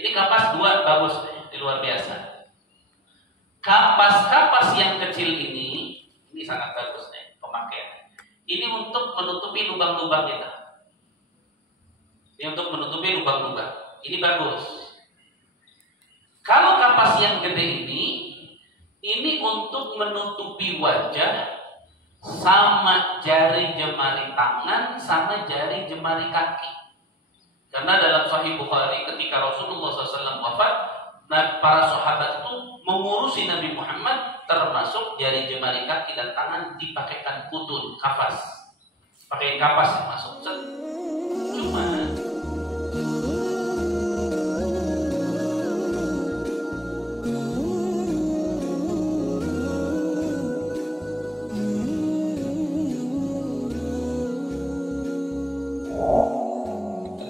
Ini kapas dua bagus nih, luar biasa. Kapas-kapas yang kecil ini sangat bagus nih pemakaiannya. Ini untuk menutupi lubang-lubang kita. Ini untuk menutupi lubang-lubang. Ini bagus. Kalau kapas yang gede ini untuk menutupi wajah sama jari jemari tangan sama jari jemari kaki. Karena dalam Sahih Bukhari ketika Rasulullah SAW wafat, para sahabat itu mengurusi Nabi Muhammad, termasuk jari jemari kaki dan tangan dipakaikan putun, kapas. Pakai kapas yang masuk. Cuma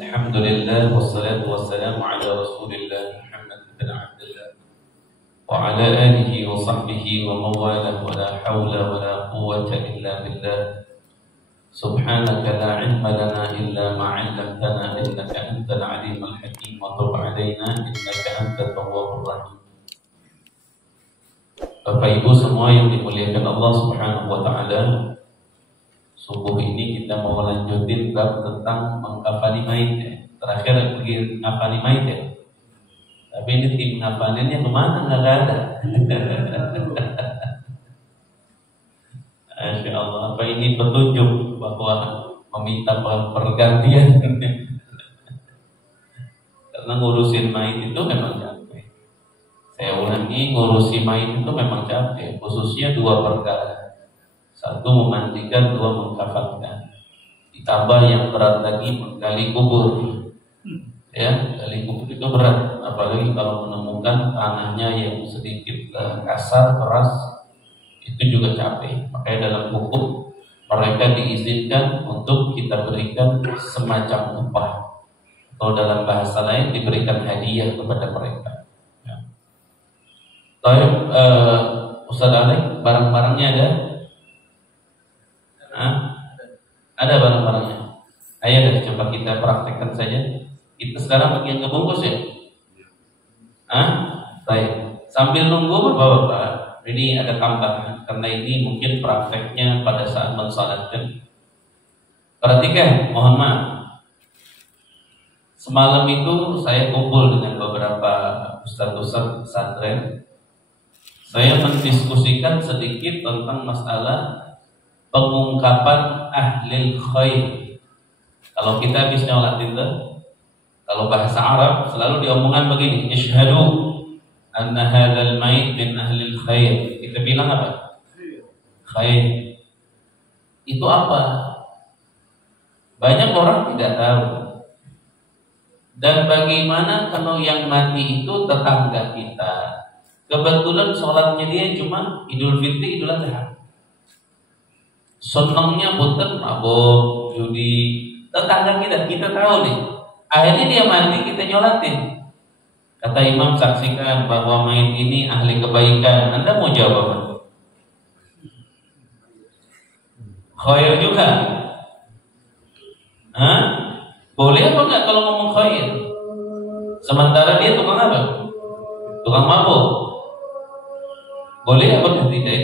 Alhamdulillah wassalatu wassalamu ala Rasulillah Muhammad bin Abdullah wa ala alihi wa sahbihi wa mawalah wa la hawla wa la quwwata illa billah. Subhanaka la ilma lana illa ma 'allamtana innaka antal alimul hakim wa tub 'alaina innaka antat tawwabur rahim. Bapak Ibu semua yang dimuliakan Allah Subhanahu wa taala, subuh ini kita mau lanjutin bab tentang mengkafani mayit ya. Terakhir pergi ngafani mayit ya. Tapi ini tim ngafaninnya kemana? Nggak ada. Masya Allah, apa ini petunjuk bahwa meminta pergantian? Karena ngurusin mayit itu memang capek. Saya ulangi, ngurusin mayit itu memang capek. Khususnya dua perkara. Satu memandikan, dua mengkafankan. Ditambah yang berat lagi menggali kubur. Ya, gali kubur itu berat. Apalagi kalau menemukan tanahnya yang sedikit kasar, keras, itu juga capek. Makanya dalam hukum mereka diizinkan untuk kita berikan semacam upah. Atau dalam bahasa lain diberikan hadiah kepada mereka. Ya. Baik, Ustaz Alek, barang-barangnya ada? Ada barang-barangnya. Ayo deh, coba kita praktekkan saja. Kita sekarang bagian ngebungkus ya? Baik. Sambil nunggu Bapak-bapak, ini ada tambahan karena ini mungkin prakteknya pada saat mensalatkan. Perhatikan, mohon maaf. Semalam itu saya kumpul dengan beberapa ustaz-ustaz pesantren. Saya mendiskusikan sedikit tentang masalah pengungkapan ahlil khair. Kalau kita habis nyolat itu, kalau bahasa Arab selalu diomongan begini, isyhadu anna hadzal mayit min ahlil khair. Kita bilang apa? Khair. Itu apa? Banyak orang tidak tahu. Dan bagaimana kalau yang mati itu tetangga kita? Kebetulan sholatnya dia cuma Idul Fitri, Idul Adha. Senangnya punten mabuk, judi, tetangga kita tahu nih. Akhirnya dia mati, kita nyolatin. Kata imam, saksikan bahwa mayit ini ahli kebaikan. Anda mau jawab apa? Khair juga. Boleh apa enggak kalau ngomong khair? Sementara dia tukang apa? Tukang mabuk. Boleh apa tidak?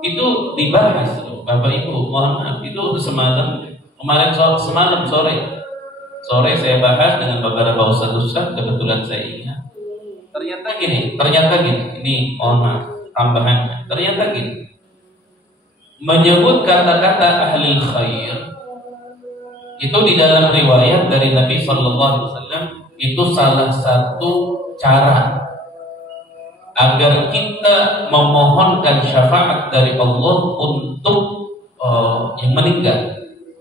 Itu dibahas. Bapak Ibu, mohon maaf, itu semalam sore saya bahas dengan beberapa ustaz-ustaz, kebetulan saya ingat. Ternyata gini, ini mohon maaf, tambahannya. Ternyata gini, menyebut kata-kata ahli khair itu di dalam riwayat dari Nabi SAW itu salah satu cara agar kita memohonkan syafaat dari Allah untuk yang meninggal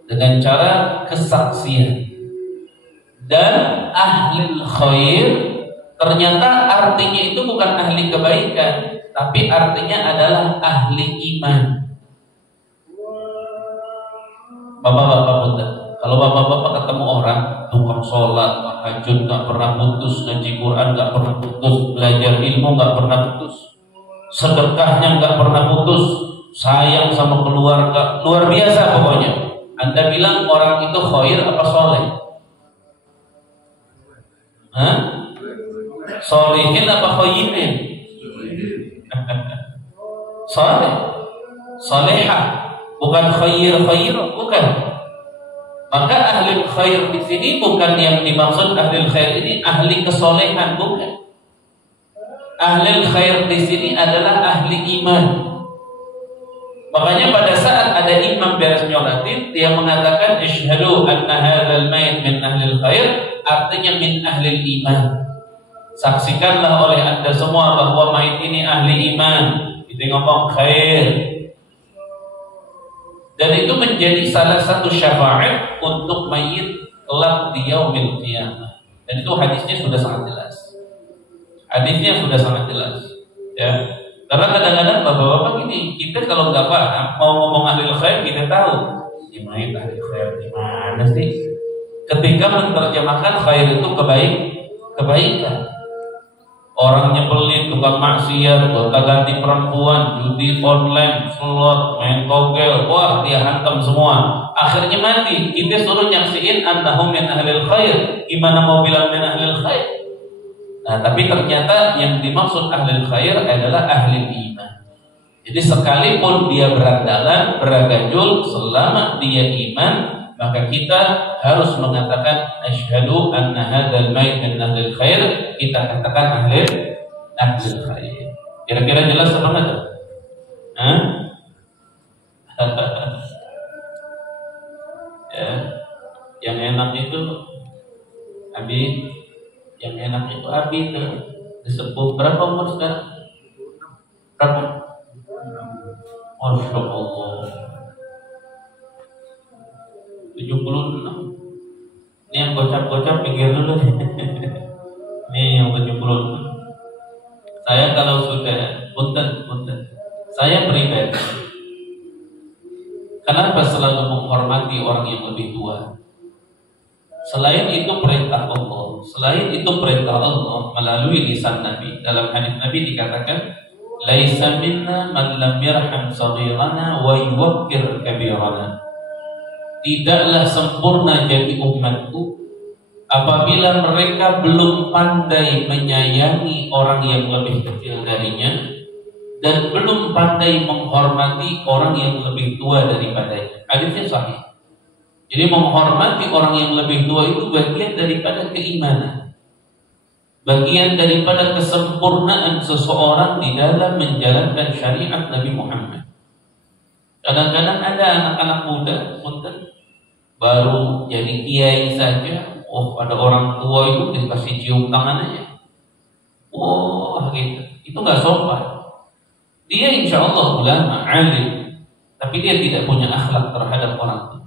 dengan cara kesaksian. Dan ahli khair ternyata artinya itu bukan ahli kebaikan, tapi artinya adalah ahli iman. Bapak-bapak betul. Kalau bapak-bapak ketemu orang tukang sholat, tahajud nggak pernah putus, ngaji Quran nggak pernah putus, belajar ilmu nggak pernah putus, sedekahnya nggak pernah putus, sayang sama keluarga, luar biasa pokoknya. Anda bilang orang itu khair apa soleh? Solihin apa khayrin? Soleh, solehah, bukan khair, bukan. Maka ahli khair di sini bukan yang dimaksud ahli khair ini ahli kesolehan, bukan. Ahli khair di sini adalah ahli iman. Makanya pada saat ada imam beres nyolatin, dia mengatakan asyhadu anna hadzal mayit min ahli khair, artinya min ahli iman. Saksikanlah oleh Anda semua bahwa mayit ini ahli iman. Itu ngomong khair. Dan itu menjadi salah satu syafaat untuk mayit kelak di yaumil qiyamah. Dan itu hadisnya sudah sangat jelas. Hadisnya sudah sangat jelas. Ya. Karena kadang-kadang bapak-bapak gini, kita kalau nggak paham mau ngomong ahli khair, kita tahu ini mayit ahli khair di mana sih? Ketika menerjemahkan khair itu kebaikan. Orang nyebelin, tukang maksiat, gonta-ganti perempuan, judi online, slot, main togel, wah dia hantam semua. Akhirnya mati. Kita suruh nyaksiin annahum min ahlil khair. Gimana mau bilang min ahlil khair? Nah, tapi ternyata yang dimaksud ahli khair adalah ahli iman. Jadi sekalipun dia berandalan, beragajul, selama dia iman, maka kita harus mengatakan asyhadu anna hadzal mayit min ahli khair. Kita katakan ahli khair. Kira-kira jelas apa enggak? Ya, yang enak itu yang enak itu Abi disebut berapa umur sekarang? Berapa? Masya Allah 76. Ini yang gocap-gocap pikir dulu. Ini yang 76. Saya kalau sudah punten. Saya pribadi, kenapa selalu menghormati orang yang lebih tua? Selain itu perintah Allah, selain itu perintah Allah melalui lisan Nabi. Dalam hadis Nabi dikatakan, "Laisa minna man lam yarham saghirana wa yuwaqqir kabirana." Tidaklah sempurna jadi umatku apabila mereka belum pandai menyayangi orang yang lebih kecil darinya dan belum pandai menghormati orang yang lebih tua daripadanya. Hadisnya sahih. Jadi menghormati orang yang lebih tua itu bagian daripada keimanan, bagian daripada kesempurnaan seseorang di dalam menjalankan syariat Nabi Muhammad. Kadang-kadang ada anak-anak muda, baru jadi kiai saja, ada orang tua itu dikasih cium tangan aja, gitu. Itu nggak sopan. Dia insya Allah ulama, alim, tapi dia tidak punya akhlak terhadap orang tua.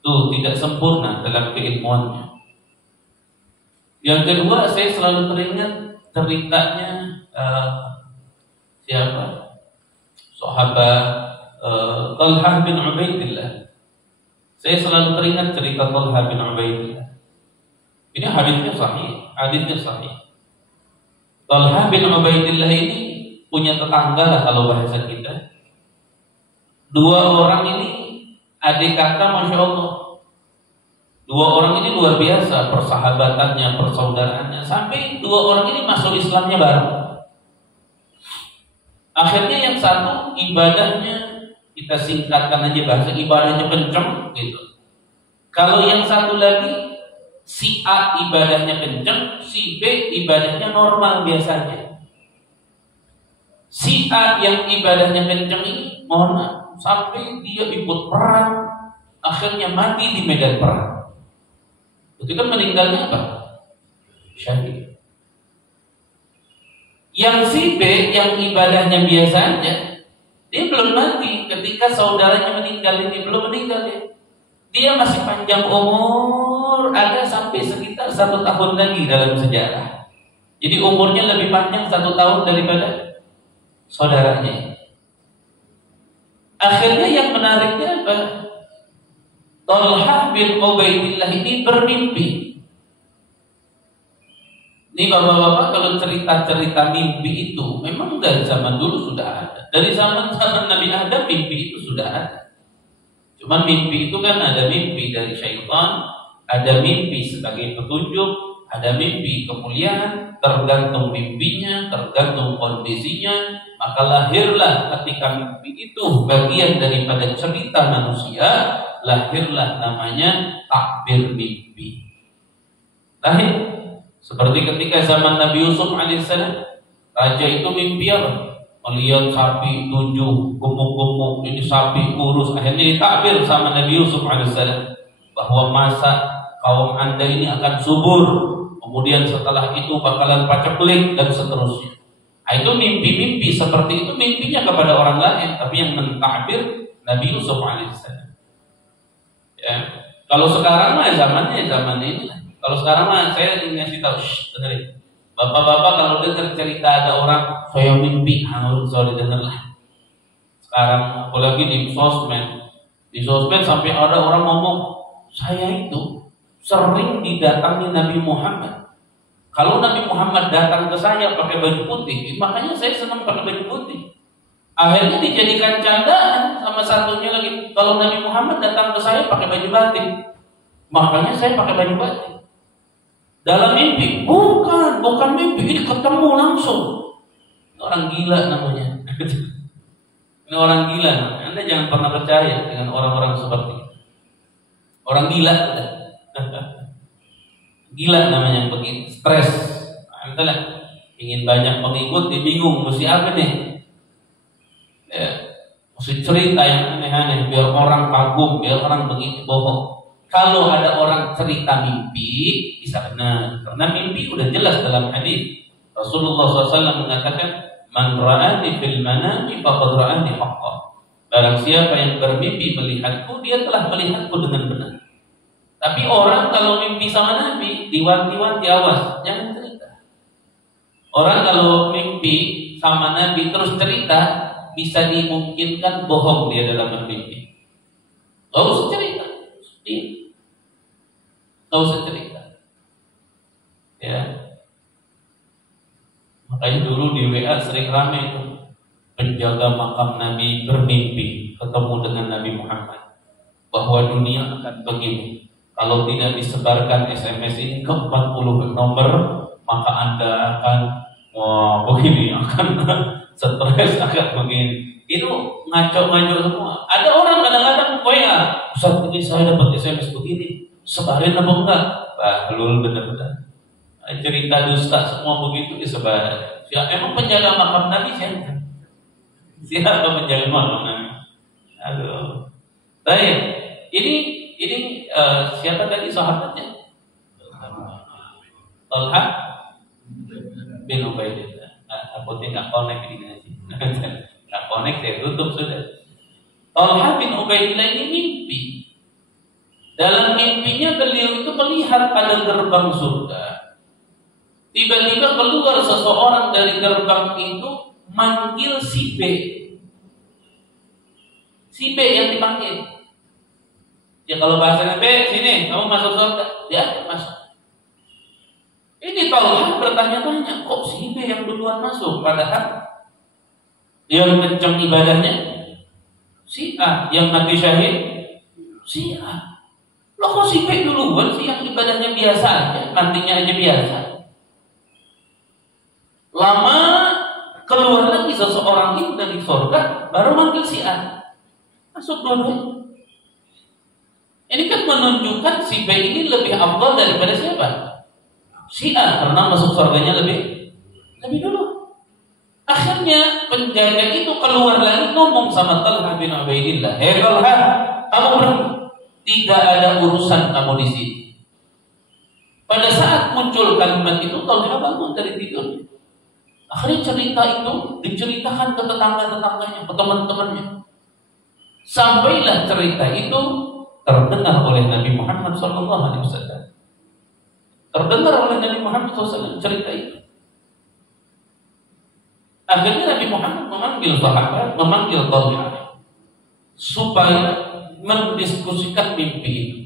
Itu tidak sempurna dalam keilmuannya. Yang kedua, saya selalu teringat ceritanya siapa? Sahabat Talha bin Ubaidillah. Saya selalu teringat cerita Talha bin Ubaidillah. Ini hadisnya sahih. Talha bin Ubaidillah ini punya tetangga lah kalau bahasa kita. Dua orang ini adik kakak, Masya Allah. Dua orang ini luar biasa persahabatannya, persaudaraannya, sampai dua orang ini masuk Islamnya bareng. Akhirnya yang satu ibadahnya, kita singkatkan aja bahasa, ibadahnya kenceng gitu. Kalau yang satu lagi, si A ibadahnya kenceng, si B ibadahnya normal biasanya. Si A yang ibadahnya kenceng ini, mohon maaf, sampai dia ikut perang, akhirnya mati di medan perang. Itu kan meninggalnya apa? Syahid. Yang si B yang ibadahnya biasa aja, dia belum mati ketika saudaranya meninggal ini, belum meninggal dia. Dia masih panjang umur, ada sampai sekitar 1 tahun lagi dalam sejarah. Jadi umurnya lebih panjang 1 tahun daripada saudaranya. Akhirnya yang menariknya apa? Talha bin Ubaidillah ini bermimpi. Ini bapak-bapak kalau cerita-cerita mimpi itu memang dari zaman dulu sudah ada. Dari zaman Nabi Adam mimpi itu sudah ada. Cuma mimpi itu kan ada mimpi dari syaitan, ada mimpi sebagai petunjuk, Ada mimpi kemuliaan, tergantung mimpinya, tergantung kondisinya, maka lahirlah ketika mimpi itu bagian daripada cerita manusia, lahirlah namanya takbir mimpi. Lahir seperti ketika zaman Nabi Yusuf alaihissalam, raja itu mimpi apa? Melihat sapi 7 gemuk-gemuk, ini sapi kurus. Akhirnya ditakbir sama Nabi Yusuf alaihissalam bahwa masa kaum anda ini akan subur, kemudian setelah itu bakalan paceklik dan seterusnya. Nah, itu mimpi-mimpi seperti itu mimpinya kepada orang lain, tapi yang mentakbir Nabi Yusuf alaihissalam. Ya, kalau sekarang mah zaman ini lah. Kalau sekarang mah saya ngasih tahu, dengerin. Bapak-bapak kalau dengar cerita ada orang saya mimpi, harus didengar lah. Sekarang apalagi di sosmed sampai ada orang ngomong, saya itu sering didatangi Nabi Muhammad. Kalau Nabi Muhammad datang ke saya pakai baju putih, makanya saya senang pakai baju putih. Akhirnya dijadikan candaan sama satunya lagi, kalau Nabi Muhammad datang ke saya pakai baju batik, makanya saya pakai baju batik. Dalam mimpi, bukan mimpi, ini ketemu langsung. Ini orang gila namanya. Ini orang gila. Anda jangan pernah percaya dengan orang-orang seperti itu. Orang gila. Gila namanya begitu, stres. Anda ingin banyak pengikut, dia bingung mesti apa nih? Ya, mesti cerita yang aneh-aneh biar orang kagum, biar orang begitu bohong. Kalau ada orang cerita mimpi, bisa benar. Karena mimpi udah jelas dalam hadis. Rasulullah SAW mengatakan, "Man ra'ani fil manami faqad ra'ani haqqan." Barang siapa yang bermimpi melihatku, dia telah melihatku dengan benar. Tapi orang kalau mimpi sama Nabi, diwanti-wanti, awas, jangan cerita. Orang kalau mimpi sama Nabi terus cerita, bisa dimungkinkan bohong dia dalam bermimpi. Gak usah cerita. Gak usah cerita. Ya. Makanya dulu di WA sering rame itu penjaga makam Nabi bermimpi ketemu dengan Nabi Muhammad bahwa dunia akan begini. Kalau tidak disebarkan SMS ini ke 40 nomor, maka Anda akan begini, akan stres, akan begini. Itu ngaco-ngaco semua. Ada orang kadang-kadang WA, Ustaz ini saya dapat SMS begini, sebarin apa enggak? Bahlul benar-benar. Cerita dusta semua begitu disebar. Ya, emang penjaga makam Nabi siapa? Siapa penjaga makam Nabi? Aduh. Baik. Ini siapa tadi sahabatnya? Talha bin Ubaidillah. Aku tidak connect ini nanti. Tidak connect, saya tutup sudah. Talha bin Ubaidillah ini mimpi. Dalam mimpinya beliau itu melihat pada gerbang surga. Tiba-tiba keluar seseorang dari gerbang itu manggil si B. Si B yang dipanggil. Ya kalau bahasanya B, sini, kamu masuk surga. Dia masuk. Ini Talha bertanya-tanya, kok si B yang duluan masuk? Padahal yang kencang ibadahnya si A, yang mati syahid si A. Loh kok si B duluan sih yang ibadahnya biasa aja, matinya aja biasa. Lama keluar lagi seseorang itu dari surga, baru manggil si A. Masuk dua-duanya. Ini kan menunjukkan si B ini lebih afdal daripada siapa? Si A, karena masuk surganya lebih dulu. Akhirnya penjaga itu keluar lagi ngomong sama Talha bin Ubaidillah, "Hei Talha, kamu berhenti. Tidak ada urusan kamu di sini." Pada saat muncul kalimat itu, Talha bangun dari tidur. Akhirnya cerita itu diceritakan ke tetangga-tetangganya, ke teman-temannya. Sampailah cerita itu terdengar oleh Nabi Muhammad SAW. Terdengar oleh Nabi Muhammad SAW cerita itu. Akhirnya Nabi Muhammad memanggil sahabat, memanggil Talha supaya mendiskusikan mimpi itu.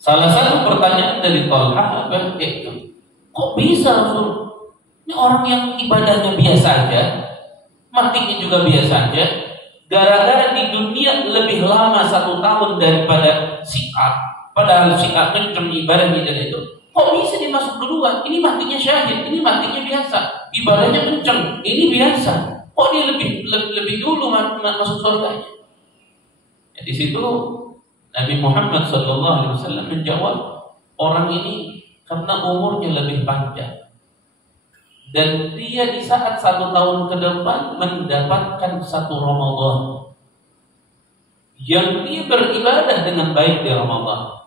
Salah satu pertanyaan dari Talha yaitu, kok bisa Rasul? Ini orang yang ibadahnya biasa aja, matinya juga biasa aja, gara-gara di dunia lebih lama 1 tahun daripada si A, padahal si A kenceng ibadahnya dan itu, Kok bisa dia masuk duluan? Ini matinya syahid, ini matinya biasa, ibadahnya kenceng, ini biasa. Kok dia lebih dulu masuk surganya? Ya, di situ Nabi Muhammad SAW menjawab, orang ini karena umurnya lebih panjang dan dia di saat 1 tahun ke depan mendapatkan 1 Ramadan yang dia beribadah dengan baik di Ramadan.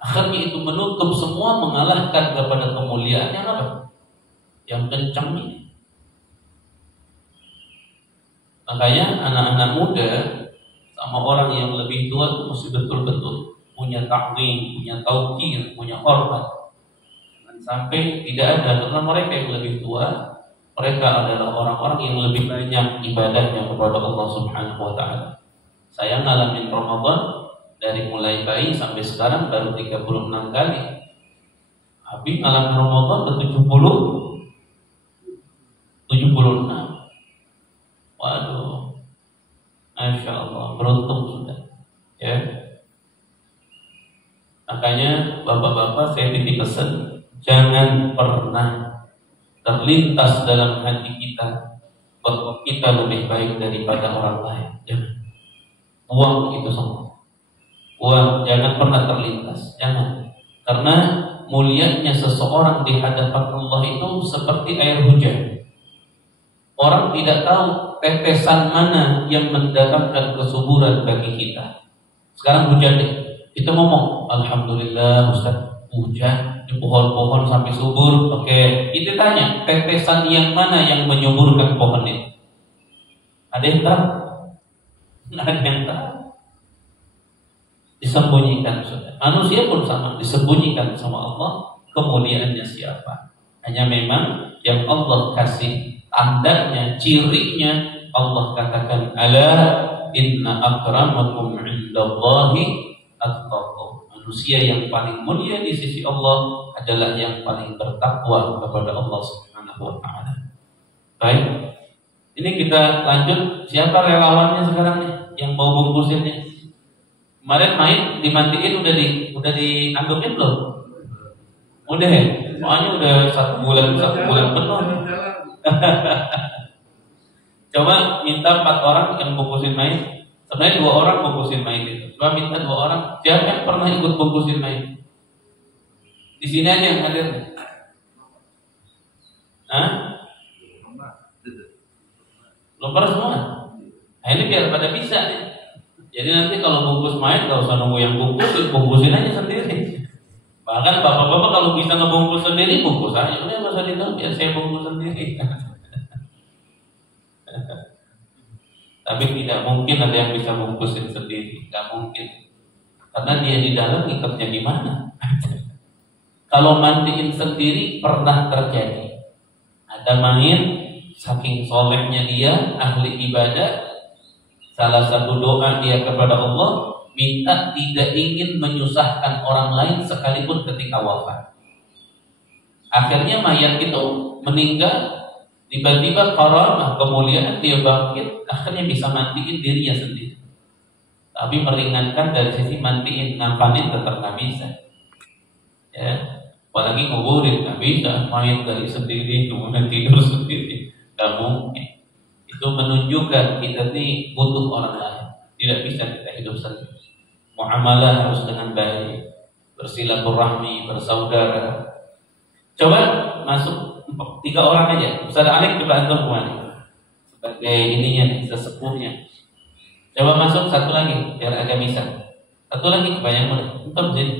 Akhirnya itu menutup semua, mengalahkan kepada kemuliaan yang apa? Yang kencang ini. Makanya anak-anak muda sama orang yang lebih tua itu mesti betul-betul punya ta'zim, punya tauqir, punya hormat. Dan sampai tidak ada, karena mereka yang lebih tua, mereka adalah orang-orang yang lebih banyak ibadahnya kepada Allah Subhanahu wa taala. Saya ngalamin Ramadan dari mulai bayi sampai sekarang baru 36 kali. Habib ngalamin Ramadan ke 76. Waduh, Masya Allah, beruntung sudah. Ya. Makanya bapak-bapak saya titip pesan, jangan pernah terlintas dalam hati kita bahwa kita lebih baik daripada orang lain. Jangan. Buang itu semua. Buang, jangan pernah terlintas. Jangan. Karena mulianya seseorang di hadapan Allah itu seperti air hujan. Orang tidak tahu tetesan mana yang mendatangkan kesuburan bagi kita. Sekarang hujan deh. Kita ngomong, alhamdulillah Ustaz, hujan di pohon-pohon sampai subur. Oke, itu tanya, tetesan yang mana yang menyuburkan pohon itu? Ada yang tahu? Nggak ada yang tahu. Disembunyikan sudah. Manusia pun sama, disembunyikan sama Allah. Kemuliaannya siapa? Hanya memang yang Allah kasih tandanya, cirinya, Allah katakan, ala inna akramakum indallahi atqakum. Manusia yang paling mulia di sisi Allah adalah yang paling bertakwa kepada Allah Subhanahu wa taala. Baik. Ini kita lanjut. Siapa relawannya sekarang nih yang mau bungkusin nih? Kemarin main dimatiin udah dianggapin belum? Udah ya? Soalnya udah 1 bulan penuh. Coba minta 4 orang yang bungkusin main. Sebenarnya 2 orang bungkusin main itu. Coba minta 2 orang. Siapa yang pernah ikut bungkusin main? Di sini aja yang hadir. Hah? Belum pernah semua. Nah ini biar pada bisa nih. Jadi nanti kalau bungkus main gak usah nunggu yang bungkusin aja sendiri. Bahkan bapak-bapak kalau bisa ngebungkus sendiri, bungkus aja. Udah gak usah ditunggu, biar saya bungkus sendiri. Tapi tidak mungkin ada yang bisa bungkusin sendiri, nggak mungkin. Karena dia di dalam ikatnya di mana? Kalau mandiin sendiri pernah terjadi. Ada main, saking solehnya dia, ahli ibadah, salah satu doa dia kepada Allah, minta tidak ingin menyusahkan orang lain sekalipun ketika wafat. Akhirnya mayat itu meninggal. Tiba-tiba karamah kemuliaan dia bangkit, akhirnya bisa mandiin dirinya sendiri. Tapi meringankan dari sisi mandiin, ngapain tetap nggak bisa. Ya, apalagi nguburin nggak bisa, main dari sendiri, kemudian tidur sendiri, nggak mungkin. Itu menunjukkan kita ini butuh orang lain, tidak bisa kita hidup sendiri. Muamalah harus dengan baik, bersilaturahmi, bersaudara. Coba masuk 3 orang aja. Ustaz Alif coba antum kemana? Sebagai ininya nih, sesepuhnya. Coba masuk 1 lagi biar agak bisa. 1 lagi kebanyakan mudah. Antum sini.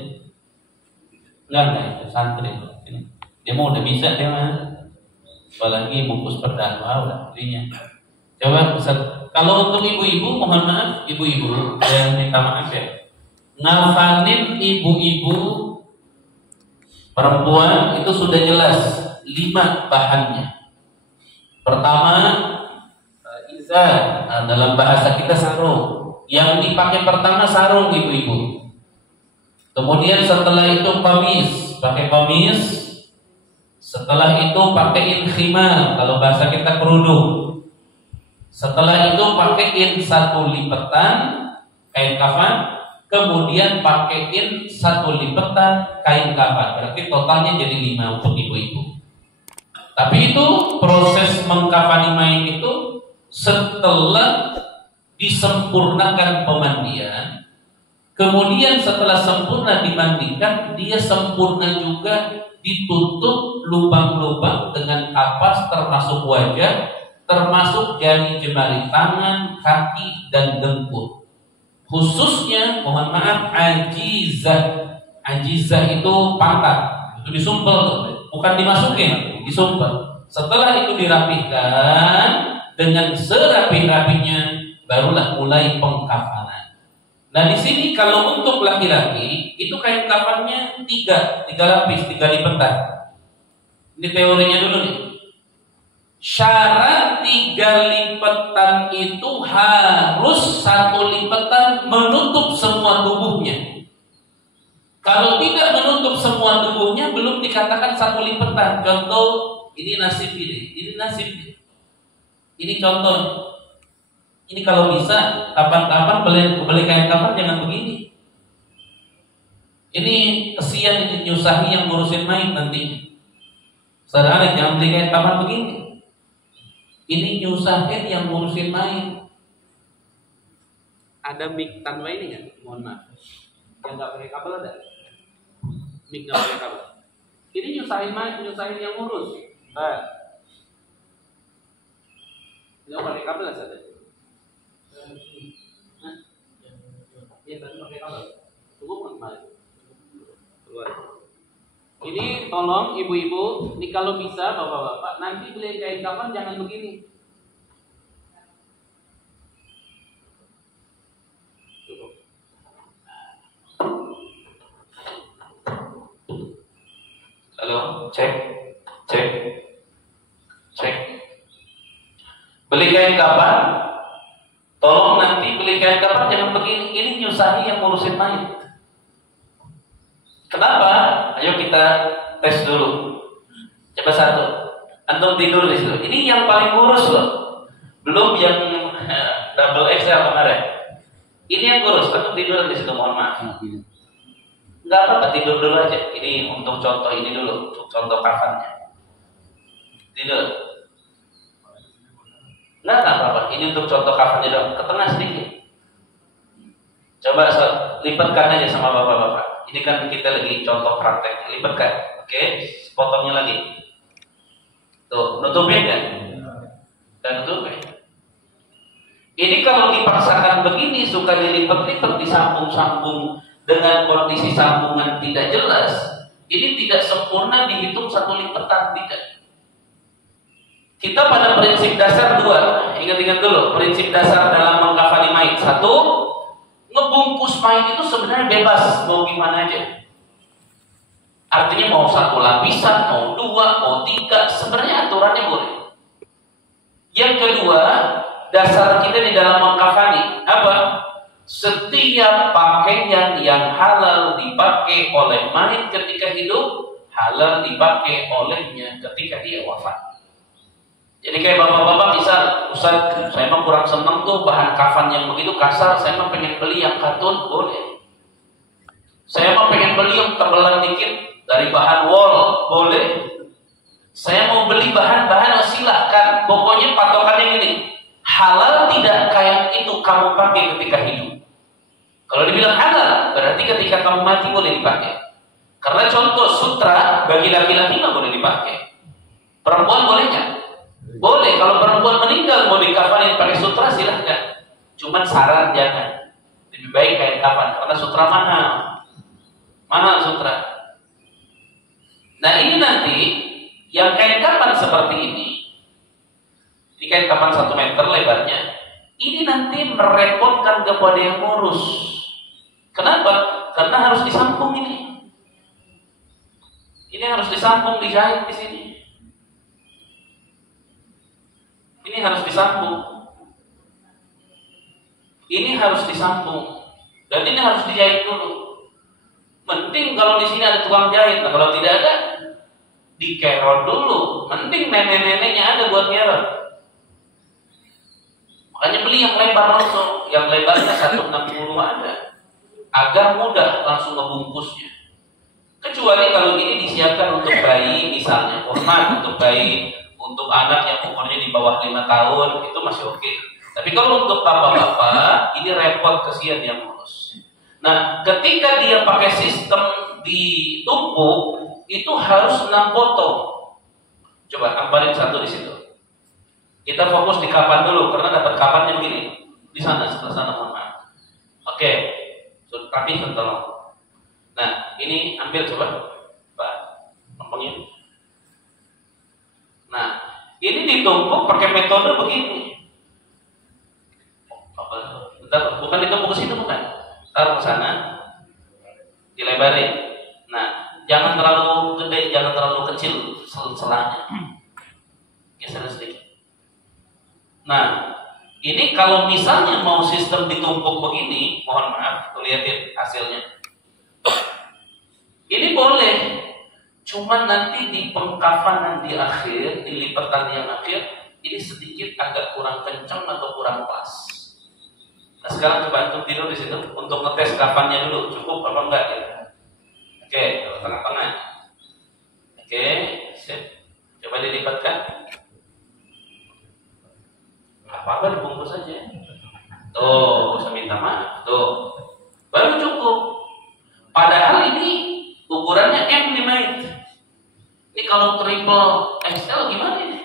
Enggak itu santri ini. Dia mau udah bisa dia mah. Apalagi bungkus pertama udah intinya. Coba Ustaz, kalau untuk ibu-ibu mohon maaf, ibu-ibu yang minta maaf ya. Ngafalin ibu-ibu perempuan itu sudah jelas 5 bahannya. Pertama, izar, dalam bahasa kita sarung. Yang dipakai pertama sarung ibu-ibu. Kemudian setelah itu qamis, pakai qamis. Setelah itu pakaiin khimar, kalau bahasa kita kerudung. Setelah itu pakaiin 1 lipatan kain kafan. kemudian pakaiin 1 lipetan kain kafan. Berarti totalnya jadi 5 untuk ibu-ibu. Tapi itu proses mengkafani mayit itu setelah disempurnakan pemandian. Kemudian setelah sempurna dimandikan, dia sempurna juga ditutup lubang-lubang dengan kapas termasuk wajah, termasuk jari jemari tangan, kaki, dan dengkul. Khususnya, mohon maaf, ajizah. Ajizah itu pangkat, itu disumpel, bukan dimasukin, disumpel. Setelah itu dirapihkan dengan serapi-rapinya, barulah mulai pengkafanan. Nah di sini kalau untuk laki-laki itu kain kafannya 3 lapis, 3 lipetan. Ini teorinya dulu nih. Syarat 3 lipetan itu harus 1 lipetan menutup semua tubuhnya. Kalau tidak menutup semua tubuhnya belum dikatakan 1 lipetan. Contoh, ini nasib ini nasib ini. Ini contoh. Ini kalau bisa kapan-kapan beli kain kafan jangan begini. Ini kesian, ini nyusahi yang ngurusin mayit nantinya. Saudara jangan beli kain kafan begini. Ini nyusahin yang ngurusin mayit. Ada mic tanpa ini nggak? Mohon maaf. Yang nggak pakai kabel ada? Mic nggak pakai kabel. Ini nyusahin mayit, nyusahin yang ngurus. Nah, nggak pakai kabel saja. Iya, tadi pakai kabel. Tunggu kembali. Keluar. Ini tolong ibu-ibu, ini kalau bisa bapak-bapak, nanti beli kain kafan jangan begini. Halo, cek. Beli kain kafan, tolong nanti beli kain kafan jangan begini. Ini nyusahi yang ngurusin mayit. Kenapa? Ayo kita tes dulu. Coba 1. Antum tidur di situ. Ini yang paling ngurus loh. Belum yang double XL kemarin. Ini yang ngurus. Antum tidur di situ, mohon maaf. Enggak apa-apa, tidur dulu aja. Ini untuk contoh ini dulu, untuk contoh kafannya. Tidur. Enggak apa-apa. Ini untuk contoh kafannya dong. Ke tengah sedikit. Coba lipatkan aja sama bapak-bapak. Ini kan kita lagi contoh praktek, lipatkan, oke? Potongnya lagi. Tuh, nutupin kan? Dan nutupin. Ini kalau dipaksakan begini, suka dilipat-lipat, disambung-sambung dengan kondisi sambungan tidak jelas, ini tidak sempurna dihitung 1 lipatan, tidak. Kita pada prinsip dasar 2, ingat-ingat dulu, prinsip dasar dalam mengkafani mayit. 1, ngebungkus mayit itu sebenarnya bebas, mau gimana aja. Artinya mau 1 lapisan, mau 2, mau 3, sebenarnya aturannya boleh. Yang kedua, dasar kita di dalam mengkafani apa? Setiap pakaian yang halal dipakai oleh mayit ketika hidup, halal dipakai olehnya ketika dia wafat. Jadi kayak bapak-bapak bisa, Ustaz, saya mah kurang seneng tuh bahan kafan yang begitu kasar, saya mah pengen beli yang katun, boleh. Saya mah pengen beli yang tebelan dikit dari bahan wol, boleh. Saya mau beli bahan-bahan, silahkan. Pokoknya patokannya gini, halal tidak kain itu kamu pakai ketika hidup. Kalau dibilang halal, berarti ketika kamu mati boleh dipakai. Karena contoh sutra bagi laki-laki nggak boleh dipakai. Perempuan boleh nggak? Boleh. Kalau perempuan meninggal mau dikafanin pakai sutra silahkan. Cuman saran jangan. Lebih baik kain kafan karena sutra mahal sutra. Nah ini nanti yang kain kafan seperti ini kain kafan 1 meter lebarnya. Ini nanti merepotkan kepada yang ngurus. Kenapa? Karena harus disambung ini. Ini harus disambung, dijahit di sini. Ini harus disambung. Ini harus disambung. Dan ini harus dijahit dulu. Mending kalau di sini ada tukang jahit. Nah, kalau tidak ada, dikerot dulu. Mending nenek-neneknya ada buat ngerot. Makanya beli yang lebar langsung. Yang lebarnya 160 ada. agar mudah langsung ngebungkusnya. Kecuali kalau ini disiapkan untuk bayi misalnya, hormat untuk bayi, untuk anak yang umurnya di bawah 5 tahun, itu masih oke. Tapi kalau untuk bapak-bapak, ini repot, kesian yang ngurus. Nah, ketika dia pakai sistem ditumpuk, itu harus 6 potong. Coba ambilin satu di situ. Kita fokus di kapan dulu, karena dapat kapannya begini. Di sana, sebelah sana, mohon maaf. Oke, tapi tolong. Nah, ini ambil coba, Pak, lempengin. Nah, ini ditumpuk pakai metode begini. Bentar, bukan ditumpuk ke situ, bukan. Taruh ke sana, dilebarin. Nah, jangan terlalu gede, jangan terlalu kecil selanya. Geser sedikit. Nah, ini kalau misalnya mau sistem ditumpuk begini, mohon maaf, lihatin hasilnya. Ini boleh, cuman nanti di pengkafanan di akhir, di lipatan yang akhir, ini sedikit agak kurang kencang atau kurang pas. Nah, sekarang coba antum tidur di situ untuk ngetes kafannya dulu, cukup apa enggak ya? Oke, kalau tengah-tengah. Oke, sip. Coba dilipatkan. Apa-apa dibungkus aja. Tuh, bisa minta maaf. Tuh, baru cukup. Padahal ini ukurannya M5. Ini kalau triple XL gimana ini?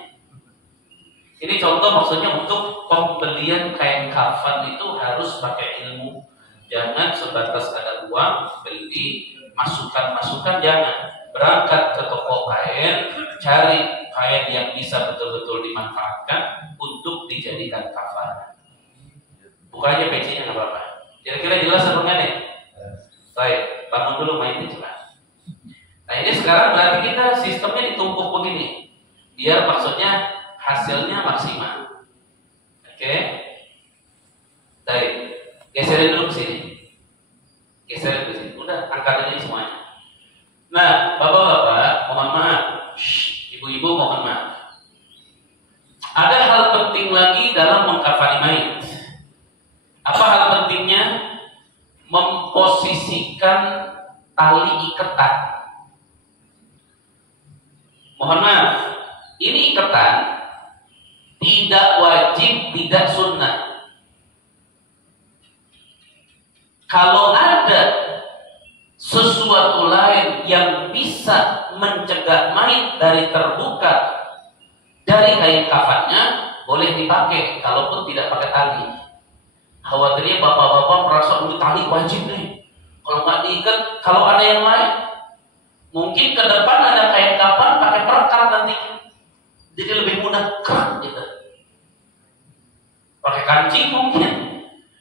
Ini contoh maksudnya untuk pembelian kain kafan itu harus pakai ilmu. Jangan sebatas ada uang beli masukan-masukan, jangan. Berangkat ke toko kain, cari kain yang bisa betul-betul dimanfaatkan untuk dijadikan kafan. Buka aja pecinya nggak apa-apa. Kira-kira jelas apa enggak nih? Baik, bangun dulu main coba. Nah, ini sekarang berarti kita sistemnya ditumpuk begini, biar maksudnya hasilnya maksimal. Oke, baik, geserin dulu ke sini, geserin ke sini. Udah, angkat ini semuanya. Nah, bapak-bapak, mohon maaf, ibu-ibu mohon maaf. Ada hal penting lagi dalam mengkafani mayit. Apa hal pentingnya? Memposisikan tali ikatan. Mohon maaf, ini ikatan tidak wajib, tidak sunnah. Kalau ada sesuatu lain yang bisa mencegah mayit dari terbuka dari kain kafannya, boleh dipakai, kalaupun tidak pakai tali. Khawatirnya bapak-bapak merasa tali wajib nih. Kalau nggak diikat, kalau ada yang lain, mungkin ke depan ada kain kafan pakai perekat nanti, jadi lebih mudah kerak gitu. Pakai kancing mungkin,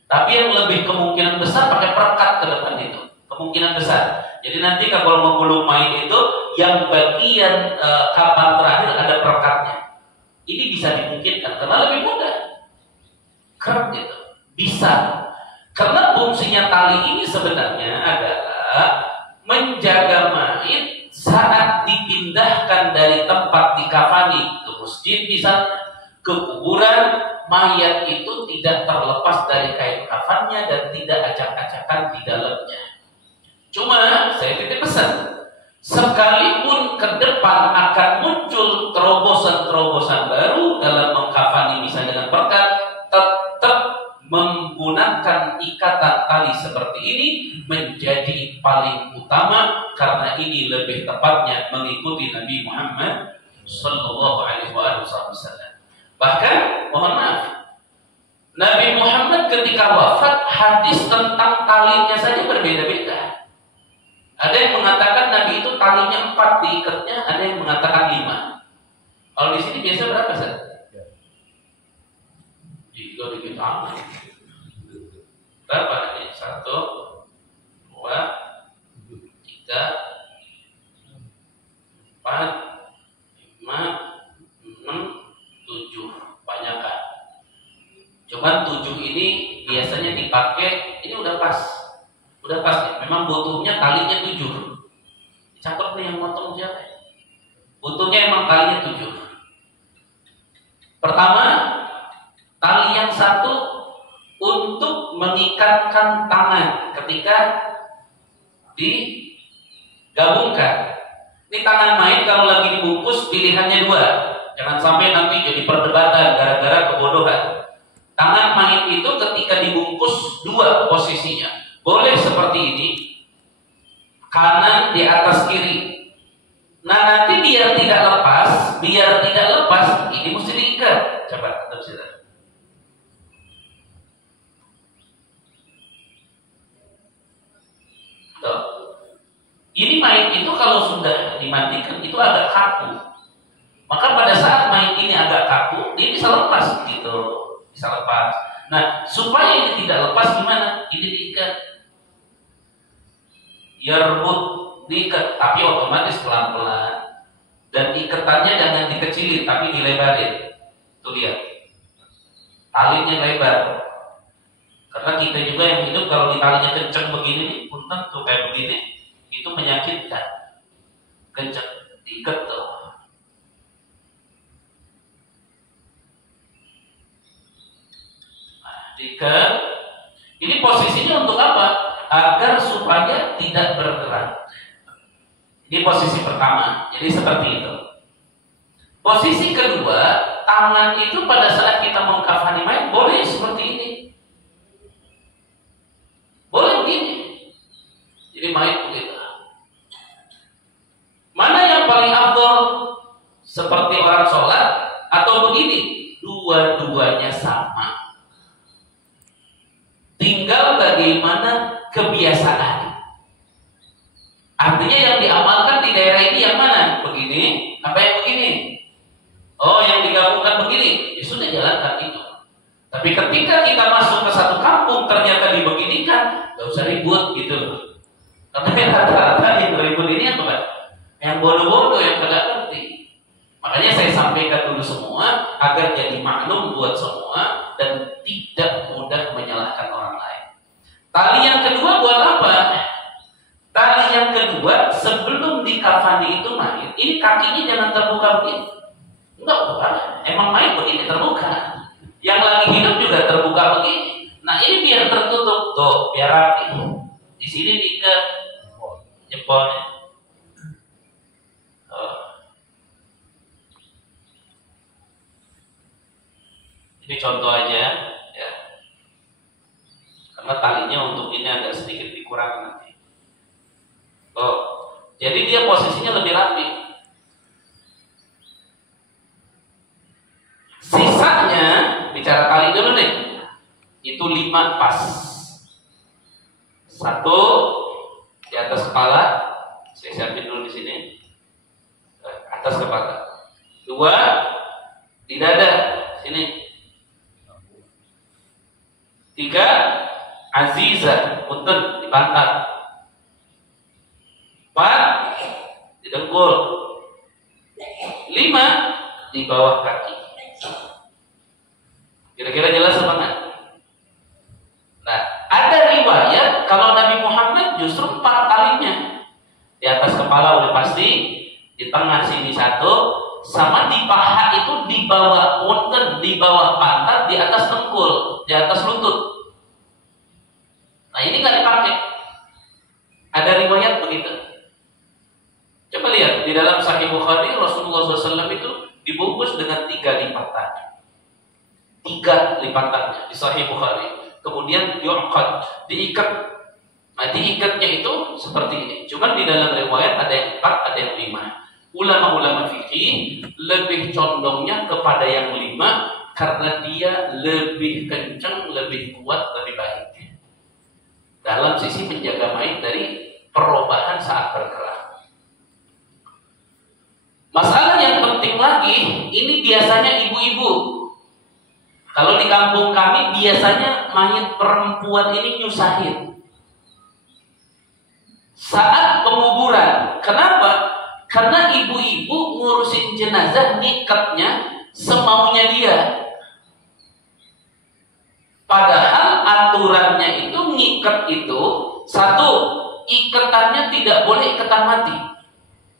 tapi yang lebih kemungkinan besar pakai perekat ke depan itu, kemungkinan besar. Jadi nanti kalau mau gulung mayit itu, yang bagian kafan terakhir ada perekatnya. Ini bisa dimungkinkan karena lebih mudah kerak gitu. Bisa, karena fungsinya tali ini sebenarnya adalah menjaga mayit saat dipindahkan dari tempat dikafani ke masjid misalnya, ke kuburan, mayat itu tidak terlepas dari kain kafannya dan tidak acak-acakan di dalamnya. Cuma saya titip pesan, sekalipun ke depan akan muncul terobosan-terobosan baru dalam mengkafani misalnya dengan berkat, tetap menggunakan ikatan tali seperti ini menjadi paling utama, karena ini lebih tepatnya mengikuti Nabi Muhammad Sallallahu Alaihi Wasallam. Bahkan, mohon maaf, Nabi Muhammad ketika wafat, hadis tentang talinya saja berbeda-beda. Ada yang mengatakan Nabi itu talinya 4 diikatnya, ada yang mengatakan 5. Kalau di sini biasa berapa, Ustaz? Jika dikit amat. Berapa ini? 1, 2, 3, 4, 5, 6, 7. Banyak kan? Cuman 7 ini biasanya dipakai, ini udah pas. Udah pas nih. Memang butuhnya talinya 7. Catat nih yang motong siapa? Butuhnya emang talinya 7. Pertama, tali yang satu untuk mengikatkan tangan ketika digabungkan. Ini tangan mayit kalau lagi dibungkus pilihannya dua. Jangan sampai nanti jadi perdebatan gara-gara kebodohan. Tangan mayit itu ketika dibungkus dua posisinya. Boleh seperti ini, kanan di atas kiri. Nah nanti biar tidak lepas, ini mesti diikat. Coba kita bisa. Tuh. Ini mayit itu kalau sudah dimandikan itu agak kaku. Maka pada saat mayit ini agak kaku, dia bisa lepas gitu, bisa lepas. Nah, supaya ini tidak lepas gimana? Ini diikat. Yarbut diikat, tapi otomatis pelan-pelan. Dan ikatannya jangan dikecilin, tapi dilebarin. Tuh lihat, talinya lebar. Karena kita juga yang hidup kalau di talinya kencang begini, punten tuh kayak begini. Itu menyakitkan, kencang, diikat tuh. Nah, diikat. Ini posisinya untuk apa? Agar supaya tidak bergerak. Ini posisi pertama. Jadi seperti itu. Posisi kedua, tangan itu pada saat kita mengkafani mayit boleh seperti ini. Boleh begini. Jadi mayit begitu. Mana yang paling afdal? Seperti orang sholat atau begini? Dua-duanya sama. Tinggal bagaimana kebiasaan. Artinya yang diamalkan di daerah ini yang mana? Begini, apa yang begini? Oh, yang digabungkan begini. Ya sudah jalankan itu. Tapi ketika kita masuk ke satu kampung ternyata dibeginikan, gak usah ribut gitu loh. Karena rata-rata yang ribut ini apa? Yang bodoh-bodoh yang tidak ngerti. Makanya saya sampaikan dulu semua agar jadi maklum buat semua dan tidak mudah menyalahkan orang lain. Tali yang kedua buat apa? Tali yang kedua sebelum dikafani itu mayit, ini kakinya jangan terbuka begini. Enggak apa, emang mayit begini terbuka. Yang lagi hidup juga terbuka begini. Nah ini biar tertutup tuh, biar rapi. Di sini diikat jempolnya. Ini contoh aja ya. Karena talinya untuk ini agak sedikit dikurangi nanti. Oh, jadi dia posisinya lebih rapi. Sisanya bicara tali dulu nih. Itu 5 pas. 1 di atas kepala. Saya siapin dulu di sini. Atas kepala. 2 di dada sini. 3 azizah, punten di pantat. 4 di dengkul. 5 di bawah kaki. Kira-kira jelas apa enggak? Nah, ada riwayat kalau Nabi Muhammad justru 4 talinya. Di atas kepala udah pasti, di tengah sini 1, sama di paha itu di bawah punten, di bawah pantat, di atas dengkul, di atas lutut. Nah ini nggak dipakai. Ada riwayat begitu. Coba lihat di dalam Sahih Bukhari, Rasulullah SAW itu dibungkus dengan 3 lipatan. 3 lipatannya di Sahih Bukhari. Kemudian yu'qad, diikat. Nah diikatnya itu seperti ini. Cuman di dalam riwayat ada yang 4, ada yang 5. Ulama-ulama fikih lebih condongnya kepada yang 5 karena dia lebih kencang, lebih kuat, lebih baik dalam sisi menjaga mayit dari perubahan saat bergerak. Masalah yang penting lagi, ini biasanya ibu-ibu. Kalau di kampung kami biasanya mayit perempuan ini nyusahin saat penguburan. Kenapa? Karena ibu-ibu ngurusin jenazah nikatnya semaunya dia. Padahal aturannya itu ngikat itu 1, ikatannya tidak boleh ikatan mati.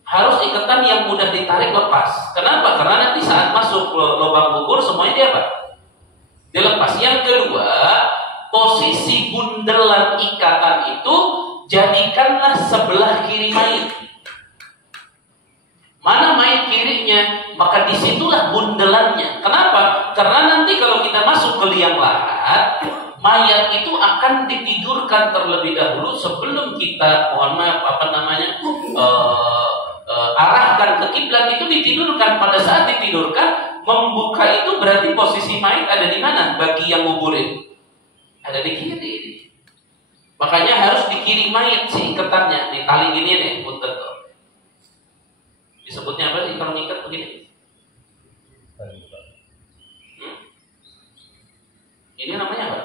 Harus ikatan yang mudah ditarik lepas. Kenapa? Karena nanti saat masuk lubang kubur semuanya dia apa? Dilepas. Yang kedua, posisi bundelan ikatan itu jadikanlah sebelah kiri mayit. Mana mayit kirinya, maka disitulah bundelannya. Kenapa? Karena nanti kalau kita masuk ke liang lahat, mayat itu akan ditidurkan terlebih dahulu sebelum kita, mohon maaf, arahkan ke kiblat. Itu ditidurkan. Pada saat ditidurkan, membuka itu berarti posisi mayat ada di mana? Bagi yang nguburin ada di kiri. Makanya harus di kiri mayat sih ikatannya. Nih tali gini nih, punten tuh. Disebutnya apa sih kalau ngikat begini? Ini namanya apa?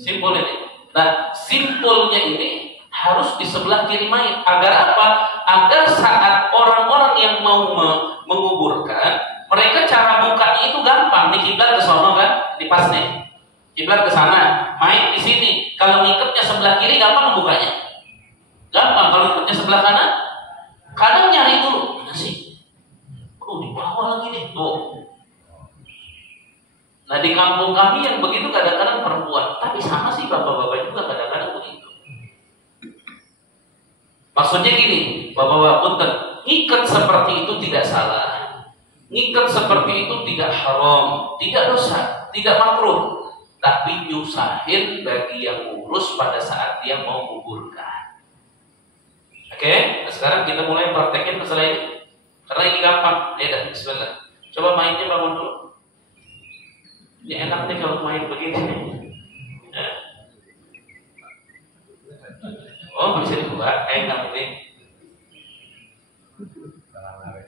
Simpul ini. Nah, simpulnya ini harus di sebelah kiri mayat. Agar apa? Agar saat orang-orang yang mau menguburkan, mereka cara bukanya itu gampang. Nih kiblat ke sono kan, dipas nih. Kiblat ke sana, mayat di sini. Kalau ngikatnya sebelah kiri gampang bukanya. Gampang. Kalau ngikatnya sebelah kanan, kadang nyari dulu. Mana sih? Di bawah lagi nih. Tuh. Nah di kampung kami yang begitu kadang-kadang perempuan, tapi sama sih bapak-bapak juga kadang-kadang begitu. Maksudnya gini, bapak-bapak punten, ngikat seperti itu tidak salah, ngikat seperti itu tidak haram, tidak dosa, tidak makruh, tapi nyusahin bagi yang ngurus pada saat dia mau menguburkan. Oke, nah sekarang kita mulai praktekin masalah ini, karena ini gampang. Ya, bismillah. Coba mainnya bangun dulu. Ini enak nih kalau main begini nih. Ya. Oh bisa dibuat, enak nih.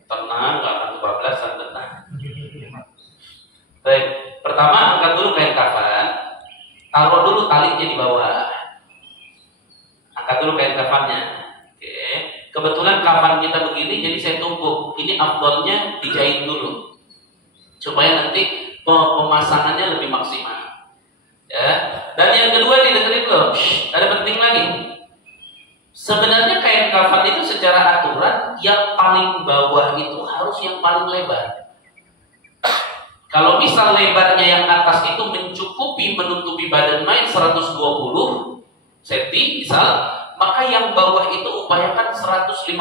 Tenang, gak akan kebablasan, tenang. Baik, pertama angkat dulu kain kafan, taruh dulu talinya di bawah. Angkat dulu kain kafannya. Oke, kebetulan kafan kita begini, jadi saya tumpuk. Ini afdolnya dijahit dulu, supaya nanti pemasangannya lebih maksimal. Ya. Dan yang kedua didengerin loh, ada penting lagi. Sebenarnya kain kafan itu secara aturan yang paling bawah itu harus yang paling lebar. Kalau misal lebarnya yang atas itu mencukupi menutupi badan mayat 120 cm misal, maka yang bawah itu upayakan 150.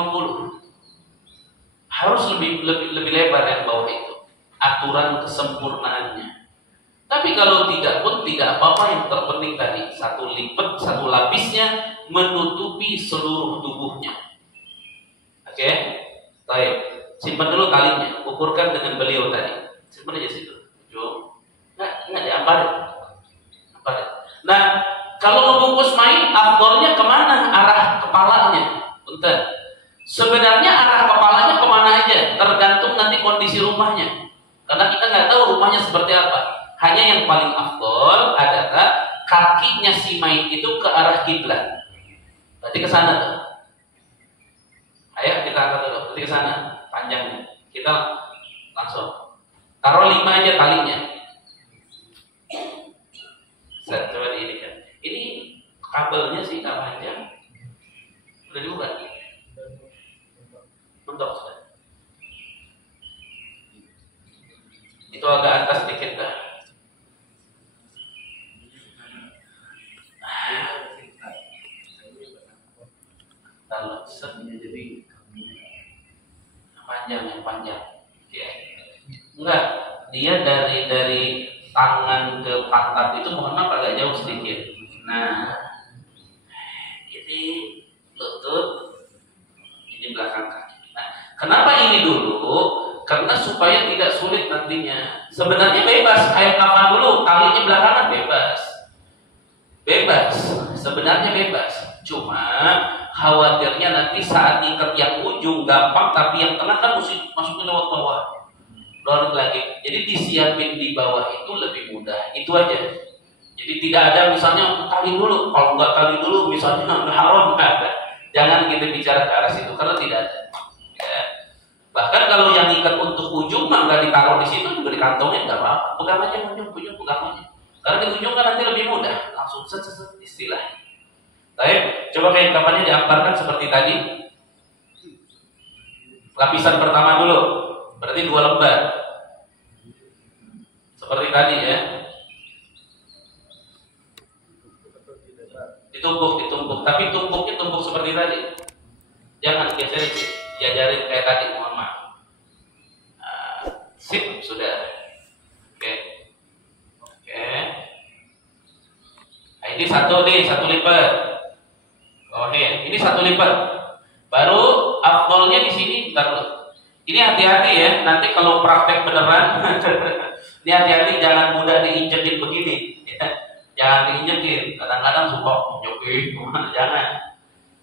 Harus lebih lebar yang bawah itu. Aturan kesempurnaannya. Tapi kalau tidak pun tidak apa-apa, yang terpenting tadi satu lipat, satu lapisnya menutupi seluruh tubuhnya. Oke? Baik. Simpan dulu talinya, ukurkan dengan beliau tadi. Simpan aja situ. Enggak diamparin. Nah, kalau membungkus mayat, afdolnya kemana? Arah kepalanya. Bentar. Sebenarnya arah kepalanya kemana aja, tergantung nanti kondisi rumahnya. Karena kita nggak tahu rumahnya seperti apa. Hanya yang paling afdol adalah kakinya si mayit itu ke arah kiblat. Berarti ke sana tuh. Ayo kita angkat dulu. Berarti ke sana panjangnya. Kita langsung taruh 5 aja talinya. Coba diinikan. Ini kabelnya sih nggak panjang. Udah dibuka. Mentok sudah. Itu agak atas dikit dah. Kalau setnya jadi panjang. Ya. Enggak, dia dari tangan ke pantat itu mohon maaf agak jauh sedikit. Nah, ini lutut, ini belakang kaki. Nah, kenapa ini dulu? Karena supaya tidak sulit nantinya. Sebenarnya bebas, kayak kafan dulu, talinya belakangan bebas. Sebenarnya bebas. Cuma khawatirnya nanti saat ikat yang ujung gampang, tapi yang tengah kan mesti masukin lewat bawah. Lalu lagi. Jadi disiapin di bawah itu lebih mudah. Itu aja. Jadi tidak ada misalnya tali dulu. Kalau nggak tali dulu misalnya haram. Jangan kita bicara ke arah situ karena tidak ada. Ya. Bahkan kalau yang ikat untuk ujung mah nggak ditaruh di situ, juga di kantongnya nggak apa-apa. Pegang aja ujung pegang aja. Karena di ujung kan nanti lebih mudah, langsung set istilah. Baik, coba kain kafannya diamparkan seperti tadi. Lapisan pertama dulu. Berarti 2 lembar. Seperti tadi ya. Ditumpuk. Tapi tumpuknya tumpuk seperti tadi. Jangan biasanya diajarin kayak tadi, mohon maaf. Sip, sudah. Oke. Nah, ini satu lipat. Oke, ini 1 lipat. Baru afdolnya di sini, bentar dulu. Ini hati-hati ya, nanti kalau praktek beneran, ini hati-hati jangan mudah diinjekin begini. Ya. Jangan diinjekin. Kadang-kadang suka injekin, jangan.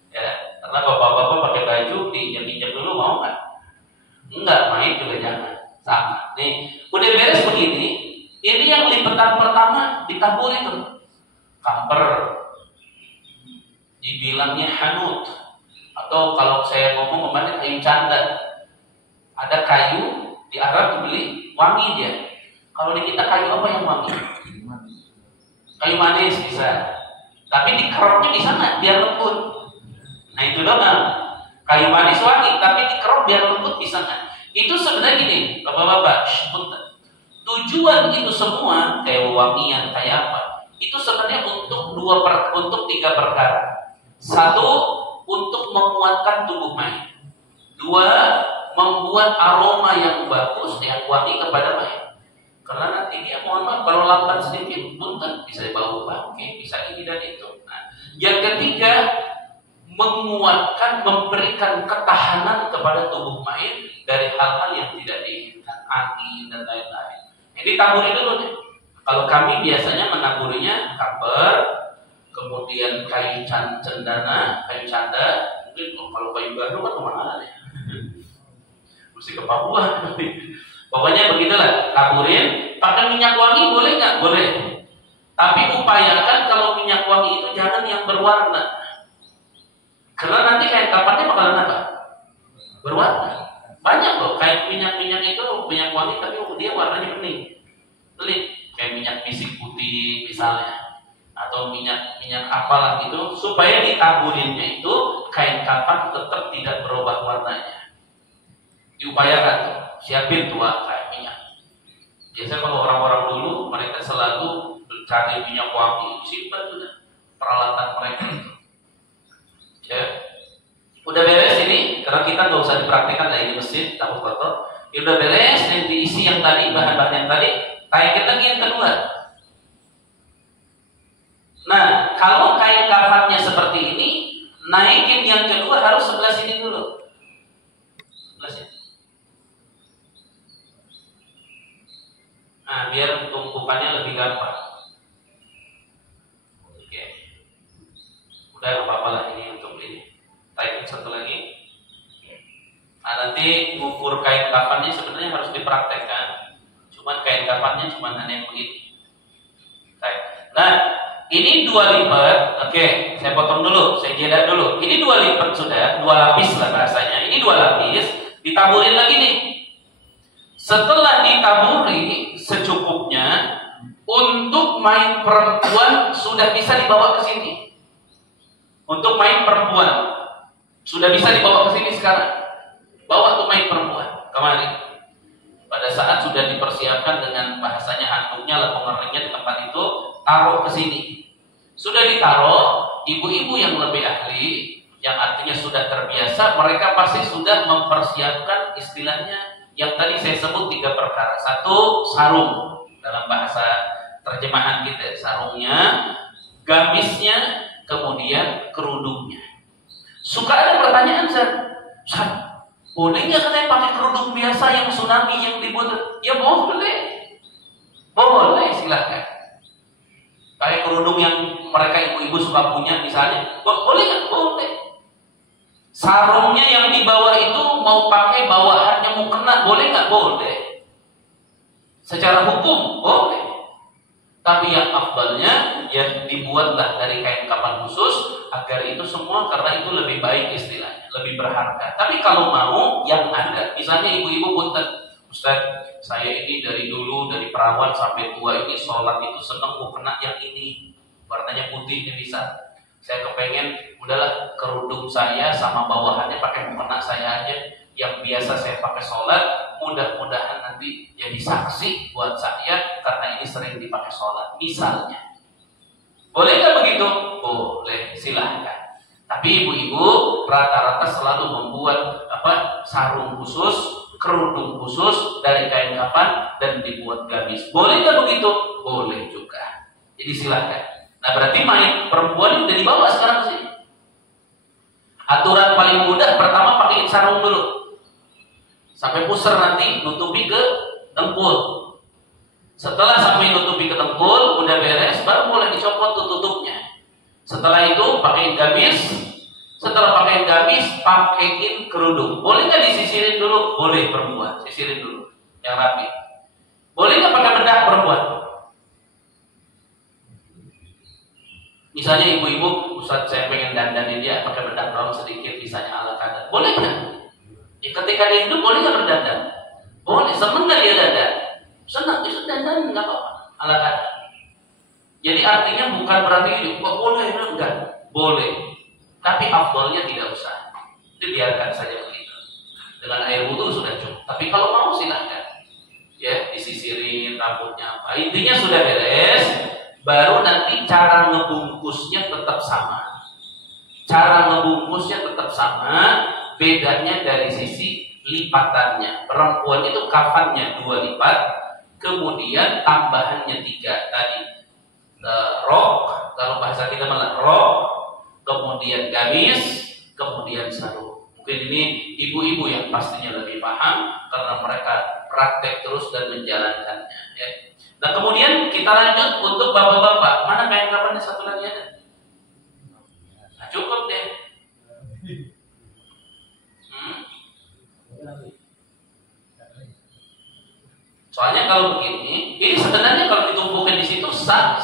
Ya, karena bapak-bapak pakai baju diinjek-injek dulu mau nggak? Enggak, main juga jangan. Sama. Nih, udah beres begini. Ini yang lipatan pertama ditabur itu kamper. Dibilangnya hanut. Atau kalau saya ngomong kemarin kayu canda. Ada kayu di Arab dibeli wangi dia. Kalau di kita kayu apa yang wangi? Kayu manis bisa. Tapi dikeroknya di sana biar lembut. Nah itu doang. Kayu manis wangi, tapi dikerok biar lembut di sana. Itu sebenarnya gini, bapak-bapak. Tujuan itu semua kayak wangian kayak apa? Itu sebenarnya untuk 3 perkara. 1, untuk menguatkan tubuh mayat. 2, membuat aroma yang bagus, yang wangi kepada mayat. Karena nanti dia mohon maaf kalau lambat sedikit, punten bisa bau bangke, bisa ini dan itu. Nah, yang ketiga, menguatkan, memberikan ketahanan kepada tubuh mayat dari hal-hal yang tidak diinginkan, angin dan lain-lain. Ini taburi dulu nih. Kalau kami biasanya menaburinya kamper, kemudian kayu cendana, kayu canda. Mungkin kalau kayu baru kan kemana nih? Mesti ke Papua. Pokoknya begitulah, taburin. Pakai minyak wangi boleh nggak? Boleh. Tapi upayakan kalau minyak wangi itu jangan yang berwarna. Karena nanti kayak kapannya bakalan apa? Berwarna. Banyak loh, kayak minyak-minyak itu minyak wangi tapi dia warnanya bening. Kayak minyak misik putih misalnya. Atau minyak apalah gitu, supaya ditaburinnya itu kain kapan tetap tidak berubah warnanya. Diupayakan tuh, siapin tua kayak minyak. Biasanya kalau orang-orang dulu mereka selalu mencari minyak wangi, simpan sudah peralatan mereka itu. Ya, udah beres ini, karena kita nggak usah dipraktikkan dari mesin, tahu kotor. Ya udah beres, yang diisi yang tadi bahan-bahan yang tadi, tayangin lagi yang kedua. Nah, kalau kain kafannya seperti ini, naikin yang kedua harus sebelah sini dulu. Sebelah sini. Nah, biar tumpukannya lebih gampang. Oke. Udah nggak apa-apa lah ini untuk ini. Taikin satu lagi. Nah, nanti ngukur kain kafannya sebenarnya harus dipraktekkan. Cuman kain kafannya cuma hanya yang begini. Nah, ini 2 lipat. Oke, saya potong dulu, saya jeda dulu. Ini 2 lipat sudah, 2 lapis lah bahasanya. Ini 2 lapis, ditaburin lagi nih. Setelah ditaburi secukupnya, untuk main perempuan sudah bisa dibawa ke sini. Untuk main perempuan sudah bisa dibawa ke sini sekarang. Bawa tuh main perempuan kemarin. Pada saat sudah dipersiapkan dengan bahasanya handuknya lah pengeringnya di tempat itu, taruh ke sini. Sudah ditaruh, ibu-ibu yang lebih ahli, yang artinya sudah terbiasa, mereka pasti sudah mempersiapkan istilahnya yang tadi saya sebut 3 perkara. 1, sarung dalam bahasa terjemahan kita, sarungnya, gamisnya, kemudian kerudungnya. Suka ada pertanyaan, Ustaz, boleh nggak katanya pakai kerudung biasa yang tsunami yang dibuat? Ya boleh, boleh silakan. Kayak kerudung yang mereka ibu-ibu suka punya misalnya, boleh nggak? Boleh. Sarungnya yang di bawah itu mau pakai bawahannya mau kena, boleh nggak? Boleh. Secara hukum boleh. Tapi yang afdalnya ya dibuatlah dari kain kapan khusus agar itu semua, karena itu lebih baik istilahnya, lebih berharga. Tapi kalau mau yang ada, misalnya ibu-ibu punten, Ustaz, saya ini dari dulu dari perawan sampai tua ini sholat itu seneng mau kena yang ini warnanya putih ini bisa. Saya kepengen udahlah kerudung saya sama bawahannya pakai mukena saya aja yang biasa saya pakai sholat, mudah-mudahan nanti jadi saksi buat saya karena ini sering dipakai sholat. Misalnya, boleh nggak begitu? Boleh, silahkan. Tapi ibu-ibu rata-rata selalu membuat sarung khusus, kerudung khusus dari kain kafan dan dibuat gamis. Boleh nggak begitu? Boleh juga. Jadi silahkan. Nah berarti main perempuan udah dibawa sekarang sih. Aturan paling mudah pertama pakai sarung dulu, sampai pusar nanti nutupi ke dengkul. Setelah sampai nutupi ke dengkul udah beres, baru mulai dicopot tutupnya. Setelah itu pakai gamis. Setelah pakai gamis, pakaiin kerudung. Boleh nggak disisirin dulu? Boleh perempuan, sisirin dulu yang rapi. Boleh nggak pakai bedak perempuan? Misalnya ibu-ibu, Ustaz saya pengen dandanin dia pakai bedak brown sedikit, misalnya ala kadar. Boleh nggak? Ya, ketika dia hidup boleh nggak berdandan? Boleh. Seneng nggak dia dandan? Senang, bisa dandan nggak apa-apa, ala kadar. Jadi artinya bukan berarti kok boleh enggak? Boleh. Tapi afdolnya tidak usah. Dibiarkan saja begitu. Dengan air wudu sudah cukup. Tapi kalau mau silahkan. Ya, disisirin rambutnya apa. Intinya sudah beres. Baru nanti cara ngebungkusnya tetap sama. Cara ngebungkusnya tetap sama, bedanya dari sisi lipatannya. Perempuan itu kafannya 2 lipat, kemudian tambahannya 3 tadi. Rok, kalau bahasa kita malah rok, kemudian gamis, kemudian sarung. Mungkin ini ibu-ibu yang pastinya lebih paham karena mereka praktek terus dan menjalankannya. Ya. Nah kemudian kita lanjut untuk bapak-bapak. Mana kain kafannya satu lagi ada? Nah, cukup deh. Soalnya kalau begini, ini sebenarnya kalau ditumpukan di situ sah.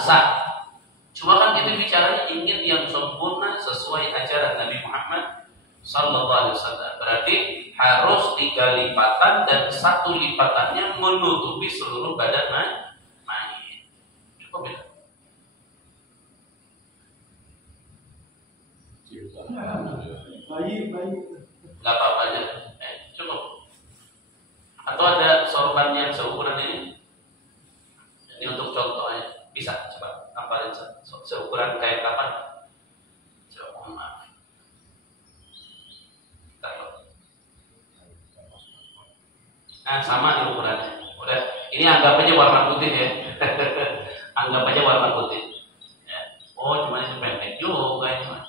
Cuma kan kita bicaranya ingin yang sempurna sesuai ajaran Nabi Muhammad Sallallahu Alaihi Wasallam. Berarti harus 3 lipatan dan 1 lipatannya menutupi seluruh badan mayit. Cukup ya? Baik. Gak apa-apa aja. Cukup. Atau ada sorban yang seukuran ini? Ini untuk contohnya. Bisa coba hafalin seukuran kayak kapan? Coba maaf. Nah sama nih ukurannya. Udah. Ini anggap aja warna putih ya. Anggap aja warna putih. Ya. Oh cuma itu pendek juga ini mah.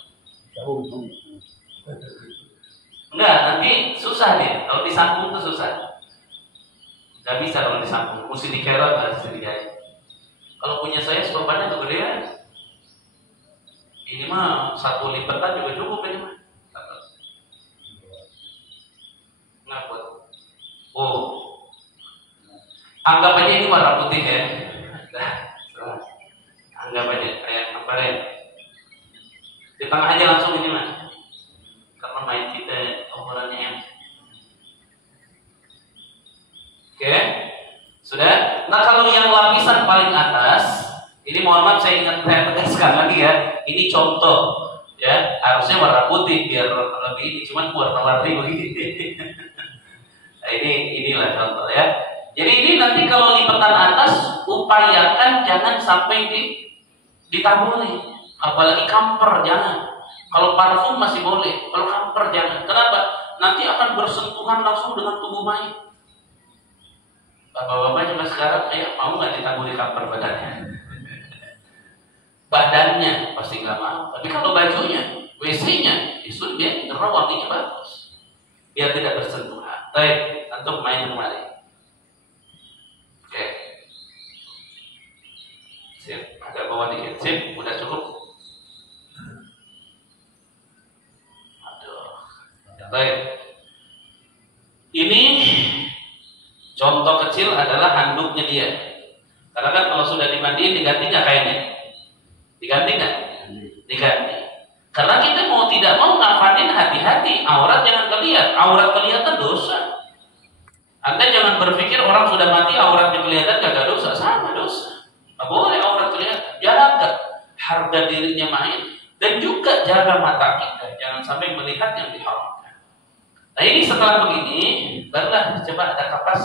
Enggak, nanti susah nih. Kalau disambung tuh susah. Gak bisa kalau disambung. Mesti dikerot, mesti dijahit. Kalau punya saya sorbannya kegedean. Ini mah 1 lipatan juga cukup ini mah. Ngaput. Oh. Anggap aja ini warna putih ya. Anggap aja kayak apa ya? Di tengah aja langsung ini mah. Karena main kita ukurannya M. Oke. Sudah? Nah kalau yang lapisan paling atas, ini mohon maaf saya tegaskan lagi ya. Ini contoh ya, harusnya warna putih biar lebih ini, cuman warna-warni begini. Nah, inilah contoh ya. Jadi ini nanti kalau lipatan atas upayakan jangan sampai ditaburi. Apalagi kamper jangan. Kalau parfum masih boleh, kalau kamper jangan. Kenapa? Nanti akan bersentuhan langsung dengan tubuh mayat. Bapak-bapak cuma sekarang, mau nggak ditaburi kamper badannya? Badannya pasti nggak mau. Tapi kalau bajunya, WC-nya, itu biar karena wanginya bagus, biar tidak bersentuhan. Baik, untuk main kembali. Oke, sip. Agak bawah dikit, sip. Udah cukup. Aduh, baik. Ini contoh kecil adalah handuknya dia. Karena kan kalau sudah dimandiin diganti nggak kainnya? Diganti nggak? Diganti. Karena kita mau tidak mau ngapain hati-hati. Aurat jangan kelihatan. Aurat kelihatan dosa. Anda jangan berpikir orang sudah mati auratnya kelihatan kagak dosa. Sama dosa. Nggak boleh aurat kelihatan. Jaga harga dirinya main dan juga jaga mata kita. Jangan sampai melihat yang diharamkan. Nah ini setelah begini, barulah coba ada kapas.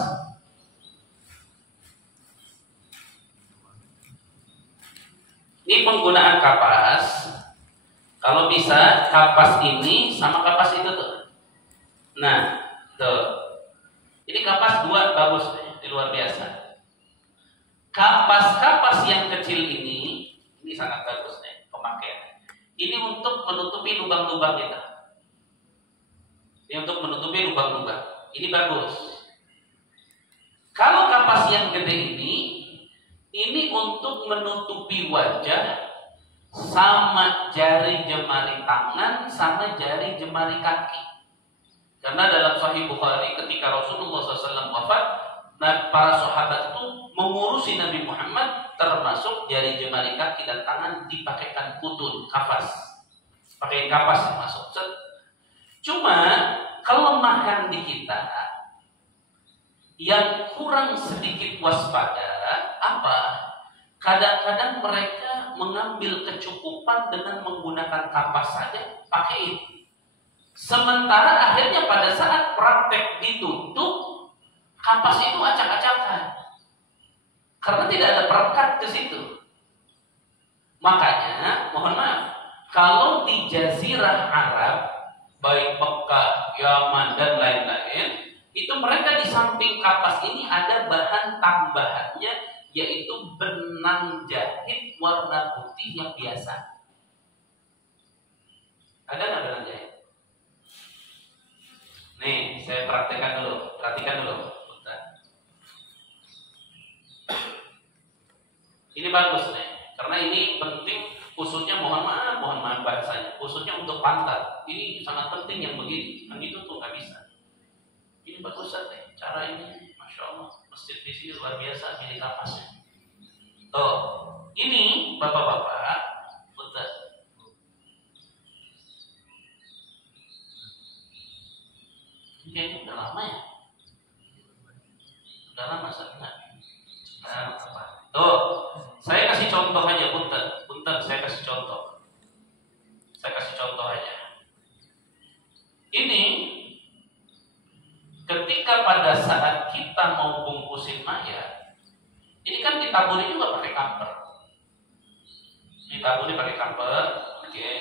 Ini penggunaan kapas. Kalau bisa kapas ini sama kapas itu tuh. Nah, tuh. Ini kapas dua bagus nih, luar biasa. Kapas-kapas yang kecil ini sangat bagus nih pemakaian. Ini untuk menutupi lubang-lubang kita. Ini untuk menutupi lubang-lubang. Ini bagus. Kalau kapas yang gede ini untuk menutupi wajah sama jari jemari tangan sama jari jemari kaki. Karena dalam Sahih Bukhari ketika Rasulullah SAW wafat, para sahabat itu mengurusi Nabi Muhammad, termasuk jari jemari kaki dan tangan dipakaikan kutun, kapas. Pakai kapas yang masuk. Cuma kelemahan di kita yang kurang sedikit waspada apa? Kadang-kadang mereka mengambil kecukupan dengan menggunakan kapas saja, pakai. Sementara akhirnya pada saat praktek ditutup, kapas itu acak-acakan. Karena tidak ada perekat ke situ. Makanya, mohon maaf, kalau di Jazirah Arab, baik Mekah, Yaman, dan lain-lain, itu mereka di samping kapas ini ada bahan tambahannya, yaitu benang jahit warna putih yang biasa. Ada nggak benang jahit? Nih, saya praktekkan dulu. Perhatikan dulu. Ini bagus nih, karena ini penting. Khususnya mohon maaf bahasanya. Khususnya untuk pantat. Ini sangat penting yang begini. Yang itu tuh nggak bisa. Ini bagus nih. Cara ini, masya Allah. Masjid di sini luar biasa milik kapasnya. Tuh, ini bapak-bapak. Kayaknya udah lama ya. Udah lama sebenarnya. Tuh, saya kasih contoh aja, punten, saya kasih contoh. Saya kasih contoh aja. Ini ketika pada saat kita mau bungkusin mayat, ini kan ditaburi juga pakai kamper. Ditaburi pakai kamper, oke.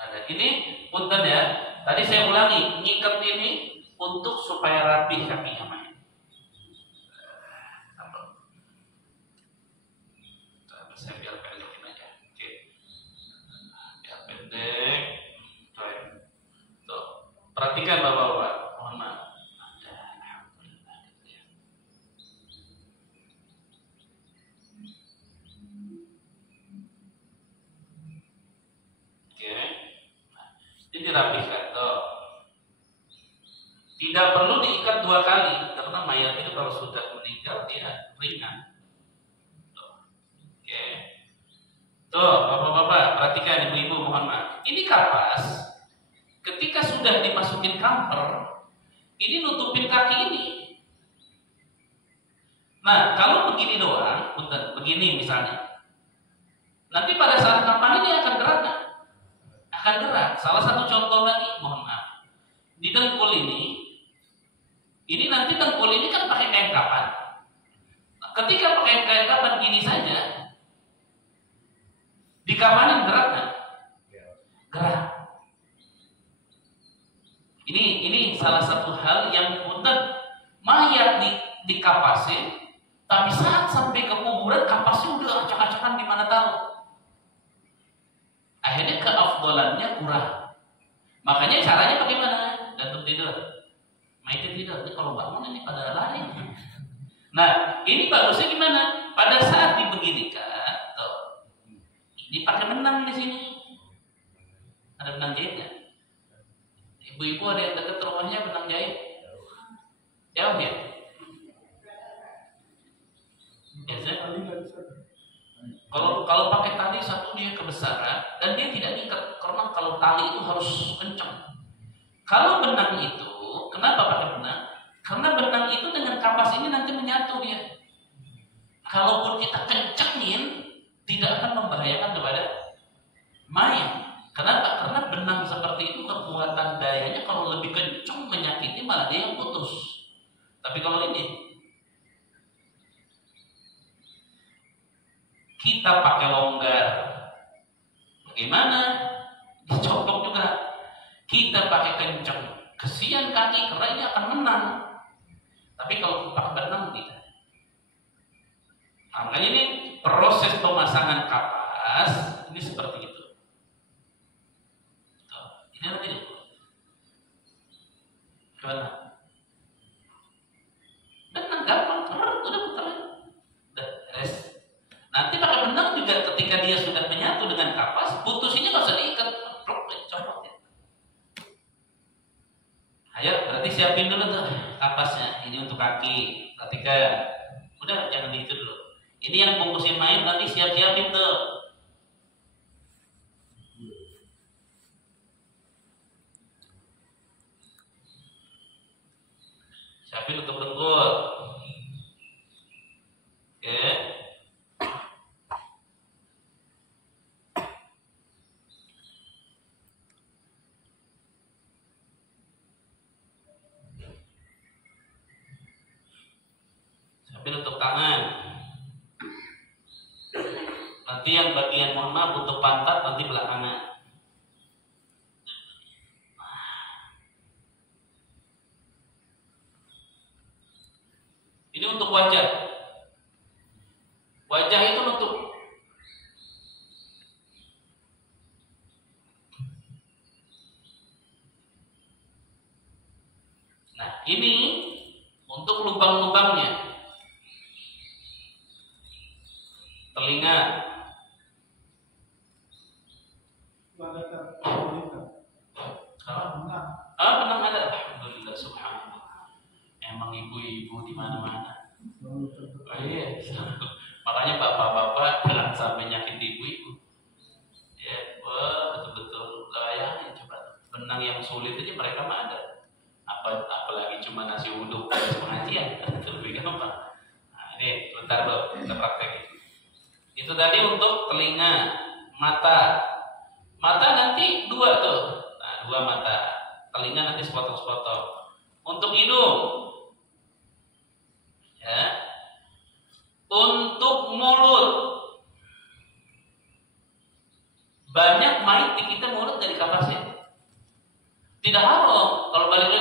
Nah, ini punten ya. Tadi saya ulangi, ngikat ini untuk supaya rapi kakinya mayat. Saya biar pendekin aja. Oke. Biar pendek. Tuh. Perhatikan bapak-bapak. Mohon maaf. Ini dirapikan, tuh. Tidak perlu diikat 2 kali karena mayat itu kalau sudah meninggal dia ringan. Tuh. Oke. Tuh, bapak-bapak, perhatikan, ibu-ibu, mohon maaf. Ini kapas, ketika sudah dimasukin kamper, ini nutupin kaki ini. Nah, kalau begini doang, begini misalnya, nanti pada saat kapan ini akan gerak nggak? Akan gerak. Salah satu contoh lagi, mohon maaf. Di dengkul ini nanti dengkul ini kan pakai kain kapan. Nah, ketika pakai kain kapan gini saja, di kapanin gerak nggak? Gerak. Ini salah satu hal yang punten, mayat dikapasin, tapi saat sampai ke kuburan kapasnya udah acak-acakan di mana tahu. Akhirnya keafdolannya kurang. Makanya caranya bagaimana? Gantung tidur. Mayatnya tidur. Ini kalau bangun ini pada lari. Nah, ini bagusnya gimana? Pada saat dibeginikan, tuh, ini pakai benang di sini. Ada benang jahitnya. Ibu-ibu ada yang dekat rumahnya benang jahit? Jauh ya? Biasanya kalau pakai tali satu dia kebesaran dan dia tidak ngikat karena kalau tali itu harus kencang. Kalau benang itu Kenapa pakai benang? Karena benang itu dengan kapas ini nanti menyatu dia. Kalaupun kita kencengin, tidak akan membahayakan kepada mayat. Kenapa? Karena benang seperti itu kekuatan dayanya kalau lebih kencang menyakiti malah dia yang putus. Tapi kalau ini kita pakai longgar, bagaimana? Dicopok juga. Kita pakai kencang, kesian kaki karena ini akan menang. Tapi kalau pakai benang tidak. Nah, makanya ini proses pemasangan kapas ini seperti itu. Tuh, ini lagi nih. Gimana? Benang gampang, udah putar aja. Udah, beres. Nanti pakai benang juga ketika dia sudah menyatu dengan kapas, putusinya nggak usah diikat, copot ya. Ayo, berarti siapin dulu tuh kapasnya. Ini untuk kaki. Ketika udah jangan diikat dulu. Ini yang bungkusin main nanti siap-siapin tuh. Siapin untuk dengkul. Oke. Siapin untuk tangan. Nanti yang bagian mohon maaf untuk pantat nanti belakangan. Ini untuk wajah. Wajah itu untuk nah ini untuk lubang-lubangnya. Telinga. Benang ada. Alhamdulillah, subhanallah. Emang ibu-ibu di mana-mana. Oh iya. Makanya bapak-bapak jangan sampai nyakit ibu-ibu. Ya, wah betul-betul layaknya coba. Benang yang sulit aja mereka mah ada. Apalagi cuma nasi uduk pengajian, itu lebih gampang. Nah, ini bentar loh, kita praktekin. Itu tadi untuk telinga, mata. Mata nanti dua tuh. Nah, dua mata. Telinga nanti sepotong-sepotong. Untuk hidung. Ya. Untuk mulut. Banyak main di kita mulut dari kapasnya. Tidak haram. Kalau balik lagi,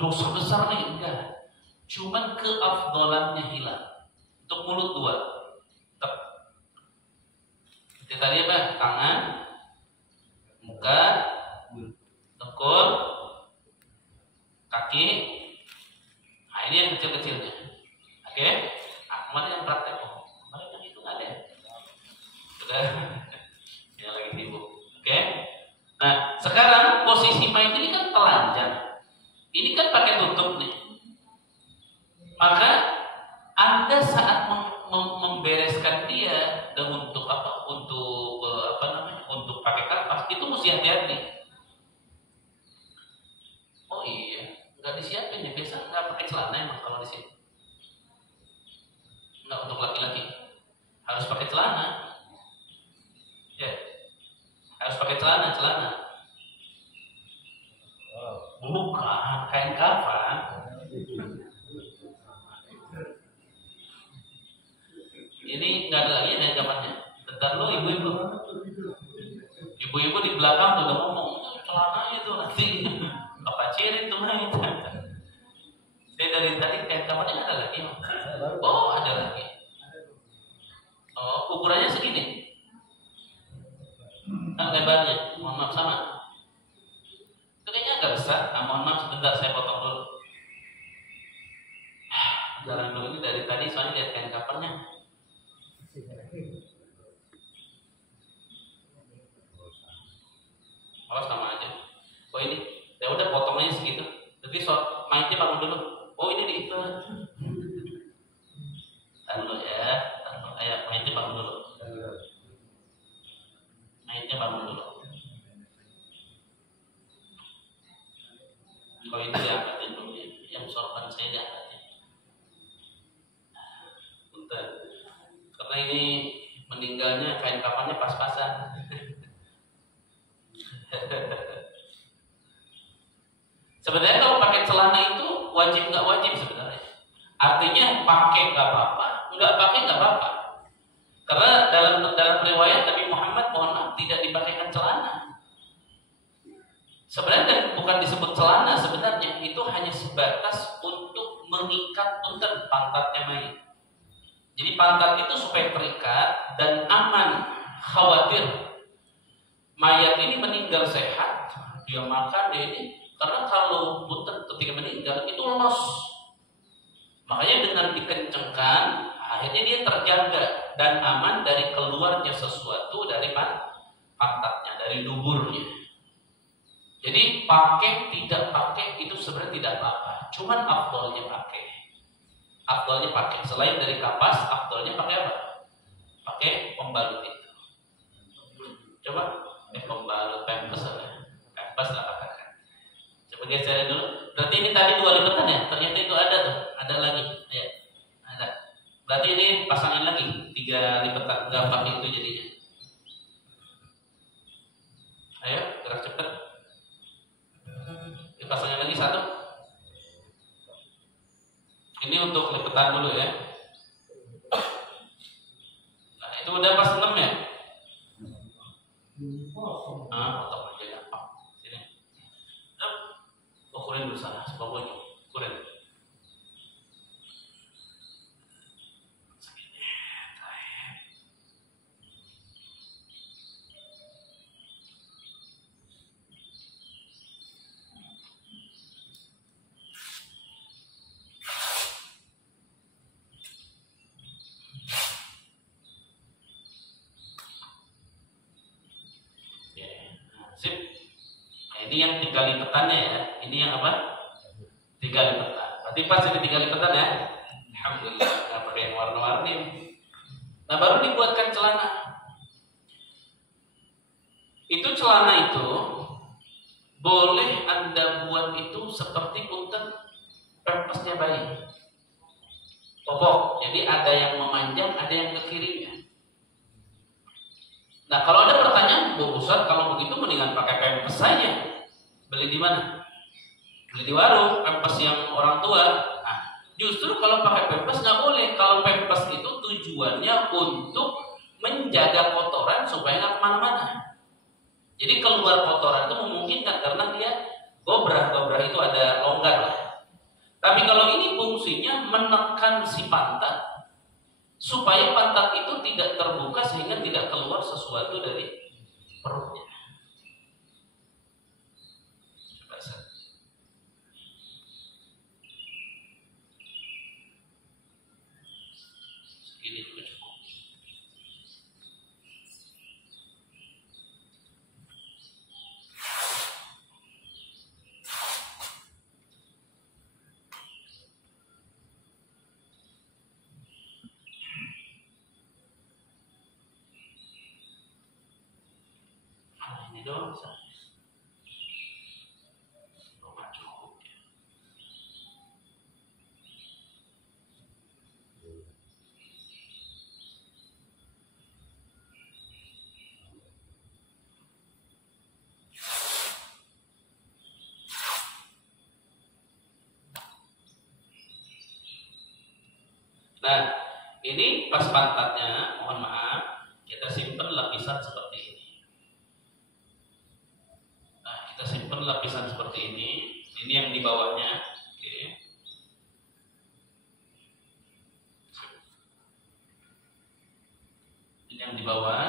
dosa besar nih, enggak. Cuman keafdalannya hilang. Untuk mulut dua. Itu tadi apa? Tangan, muka, dengkul, kaki. Nah ini yang kecil-kecilnya. Oke? Nah, kemarin yang praktek. Kemarin yang itu nggak ada ya? Sudah. Yang lagi sibuk. Oke? Nah sekarang posisi main ini kan telanjang. Ini kan pakai tutup nih. Maka Anda saat membereskan dia dan untuk apa? Untuk pakai kapas itu mesti hati-hati. Oh iya, nggak disiapin ya biasa nggak pakai celana emang kalau di sini. Nggak untuk laki-laki harus pakai celana. Ya, harus pakai celana. Bukan kain kafan. Ini nggak ada lagi ya zamannya. Bentar lo ibu-ibu di belakang tuh udah ngomong celana itu nanti apa cirit tuh main. Saya dari tadi kayak kamarnya ada lagi. Oh ada lagi. Oh ukurannya segini. Nah lebarnya, mohon maaf sama. Itu kayaknya agak besar. Nah, mohon maaf sebentar saya potong dulu. Jalan dulu ini dari tadi soalnya lihat kain kapannya. Oh sama aja. Oh ini, ya udah potongnya segitu. Tapi mainnya bangun dulu. Oh ini di itu. Tahan dulu ya. Ayo mainnya bangun dulu. Mainnya bangun dulu. Oh itu diangkatin dulu. korban saya di anaknya. Punten. Karena ini meninggalnya kain kafannya pas-pasan. Sebenarnya kalau pakai celana itu wajib nggak wajib sebenarnya. Artinya pakai nggak apa-apa, nggak pakai nggak apa-apa. Karena dalam riwayat Nabi Muhammad mohon maaf tidak dipakaikan celana. Sebenarnya bukan disebut celana sebenarnya, itu hanya sebatas untuk mengikat punten pantatnya mayat. Jadi pantat itu supaya terikat dan aman. Khawatir mayat ini meninggal sehat, dia makan dia ini. Karena kalau punten ketika meninggal itu los. Makanya dengan dikencengkan, akhirnya dia terjaga dan aman dari keluarnya sesuatu dari pantatnya, dari duburnya. Jadi pakai tidak pakai itu sebenarnya tidak apa-apa. Cuman afdolnya pakai. Afdolnya pakai. Selain dari kapas, afdolnya pakai apa? Pakai pembalut itu. Coba pembalut pempes ya. Pempes lah katakan. Coba geser dulu. Berarti ini tadi 2 lipatan ya? Ternyata itu ada tuh. Ada lagi. Ya. Ada. Berarti ini pasangin lagi 3 lipatan. Enggak pakai itu jadinya. Ayo, gerak cepat. Pasangin lagi 1. Ini untuk lipatan dulu ya. Nah, itu udah pas 6 ya? Potong aja gampang. Sini. Ukurin dulu sana, sebabnya. Ukurin. Sip. Nah, ini yang 3 lipatannya ya. Ini yang apa? 3 lipatan. Berarti pas ini 3 lipatan ya. Alhamdulillah. Nggak pakai yang warna-warni. Nah, baru dibuatkan celana. Itu celana itu boleh Anda buat itu seperti punten pempesnya bayi. Popok. Jadi ada yang memanjang, ada yang ke kirinya. Nah, kalau ada pertanyaan, Bu Ustaz, kalau begitu mendingan pakai pempes saja. Beli di mana? Beli di warung, pempes yang orang tua. Nah, justru kalau pakai pempes nggak boleh. Kalau pempes itu tujuannya untuk menjaga kotoran supaya nggak kemana-mana. Jadi keluar kotoran itu memungkinkan karena dia gobrah itu ada longgar lah. Tapi kalau ini fungsinya menekan si pantat supaya pantat itu tidak terbuka sehingga tidak keluar sesuatu dari perutnya. Segini juga cukup. Ini doang bisa. Nggak cukup ya. Nah, ini pas pantatnya, mohon maaf, kita simpan lapisan seperti ini. Nah, kita simpan lapisan seperti ini. Ini yang di bawahnya. Oke. Ini yang di bawah.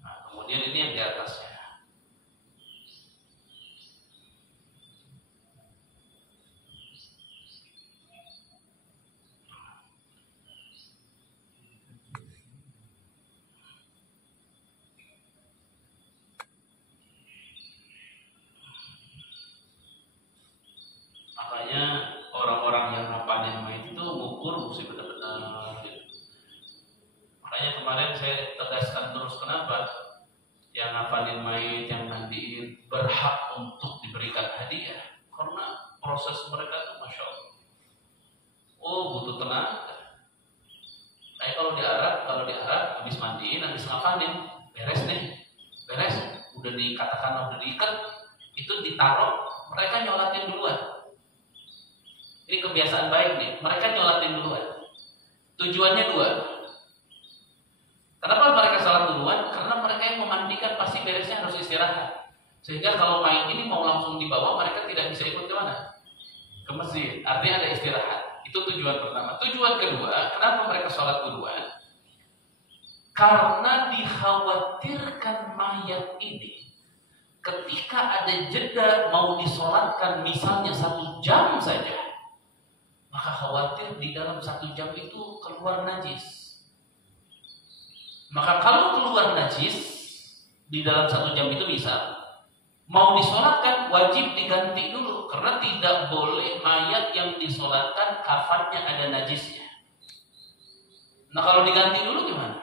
Nah, kemudian ini yang di atasnya. Makanya orang-orang yang ngapalin mayat itu ngukur mesti benar-benar gitu. Makanya kemarin saya tegaskan terus kenapa yang ngapalin mayat, yang mandiin berhak untuk diberikan hadiah karena proses mereka itu masya Allah. butuh tenaga. Kayak kalau di Arab habis mandiin, habis ngapain, beres nih, beres, udah dikatakan udah diikat, itu ditaruh, mereka nyolatin duluan. Ini kebiasaan baik nih, mereka nyolatin duluan. Tujuannya dua. Kenapa mereka sholat duluan? Karena mereka yang memandikan pasti beresnya harus istirahat. Sehingga kalau main ini mau langsung dibawa, mereka tidak bisa ikut kemana? Ke masjid. Artinya ada istirahat. Itu tujuan pertama. Tujuan kedua, kenapa mereka sholat duluan? Karena dikhawatirkan mayat ini ketika ada jeda mau disolatkan misalnya 1 jam saja, maka khawatir di dalam 1 jam itu keluar najis. Maka kalau keluar najis di dalam 1 jam itu misal mau disolatkan, wajib diganti dulu, karena tidak boleh mayat yang disolatkan kafannya ada najisnya. Nah kalau diganti dulu gimana?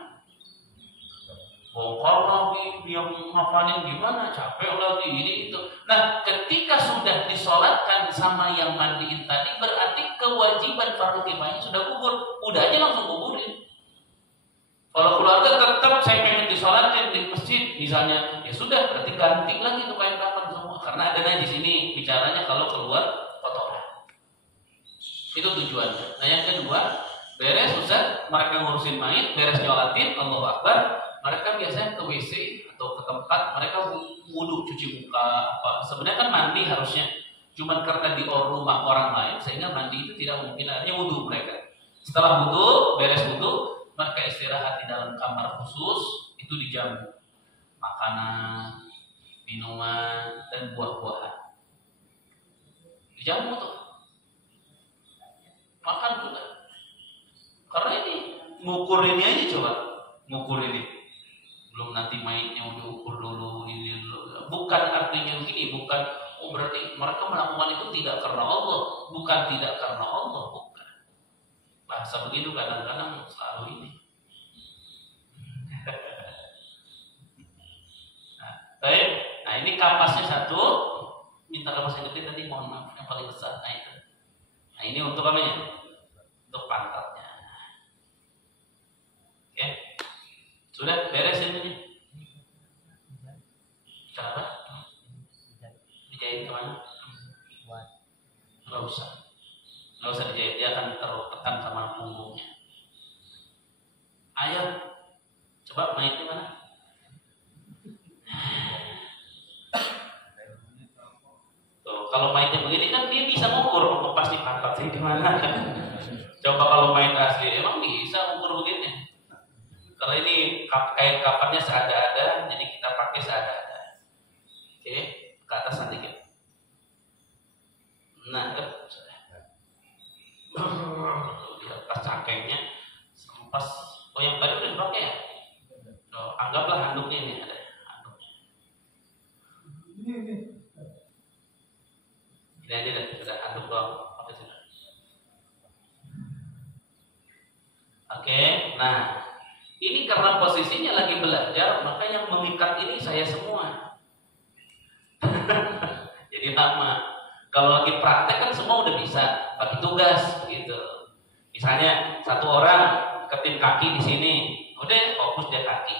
Bongkar lagi, dia ngapain gimana? Capek lagi, ini itu. Nah ketika sudah disolatkan sama yang mandiin tadi, berarti kewajiban fardu kifayah sudah gugur. Udah aja langsung gugurin. Kalau keluarga tetap saya pengen disolatin di masjid misalnya, ya sudah berarti ganti lagi tuh kain kafan semua, karena ada najis. Ini bicaranya kalau keluar kotoran. Itu tujuannya. Nah yang kedua, beres Ustaz, mereka ngurusin mayit, beres nyolatin, Allahu Akbar, mereka biasanya ke WC atau ke tempat mereka wudu, cuci muka apa. Sebenarnya kan mandi harusnya, cuman karena di rumah orang lain sehingga mandi itu tidak mungkin, hanya wudu mereka. Setelah wudu, beres wudu, mereka istirahat di dalam kamar khusus, itu dijamu makanan, minuman, dan buah-buahan. Dijamu tuh, makan juga. Karena ini ngukur ini aja, coba ngukur ini. Belum nanti mayitnya udah ukur dulu ini dulu. Bukan artinya begini, bukan berarti mereka melakukan itu tidak karena Allah, bukan tidak karena Allah, bukan. Bahasa begitu kadang-kadang selalu ini. Baik, nah ini kapasnya 1. Minta kapas yang gede tadi, mohon maaf, yang paling besar. Nah itu. Nah ini untuk apanya? Untuk pantatnya. Oke, sudah beres ini. Cara dijahit kemana? Nggak usah dijahit, dia akan tertekan sama punggungnya. Ayo, coba mayitnya mana? Tuh, kalau mayitnya begini kan dia bisa ngukur pasti pantat sih di mana kan. Coba kalau mayit asli emang bisa ngukur begini. Kalau ini kain kafannya seada-ada, jadi kita pakai seada-ada. Oke, ke atas sedikit. Nah, pas cangkengnya pas, oh yang tadi udah dipakai ya. So, anggaplah handuknya ini ada handuknya. Ini aja dah, sudah handuk doang. Oke, nah ini karena posisinya lagi belajar, maka yang mengikat ini saya semua. Jadi sama. Kalau lagi praktek kan semua udah bisa bagi tugas gitu. Misalnya 1 orang iketin kaki di sini, udah fokus dia kaki.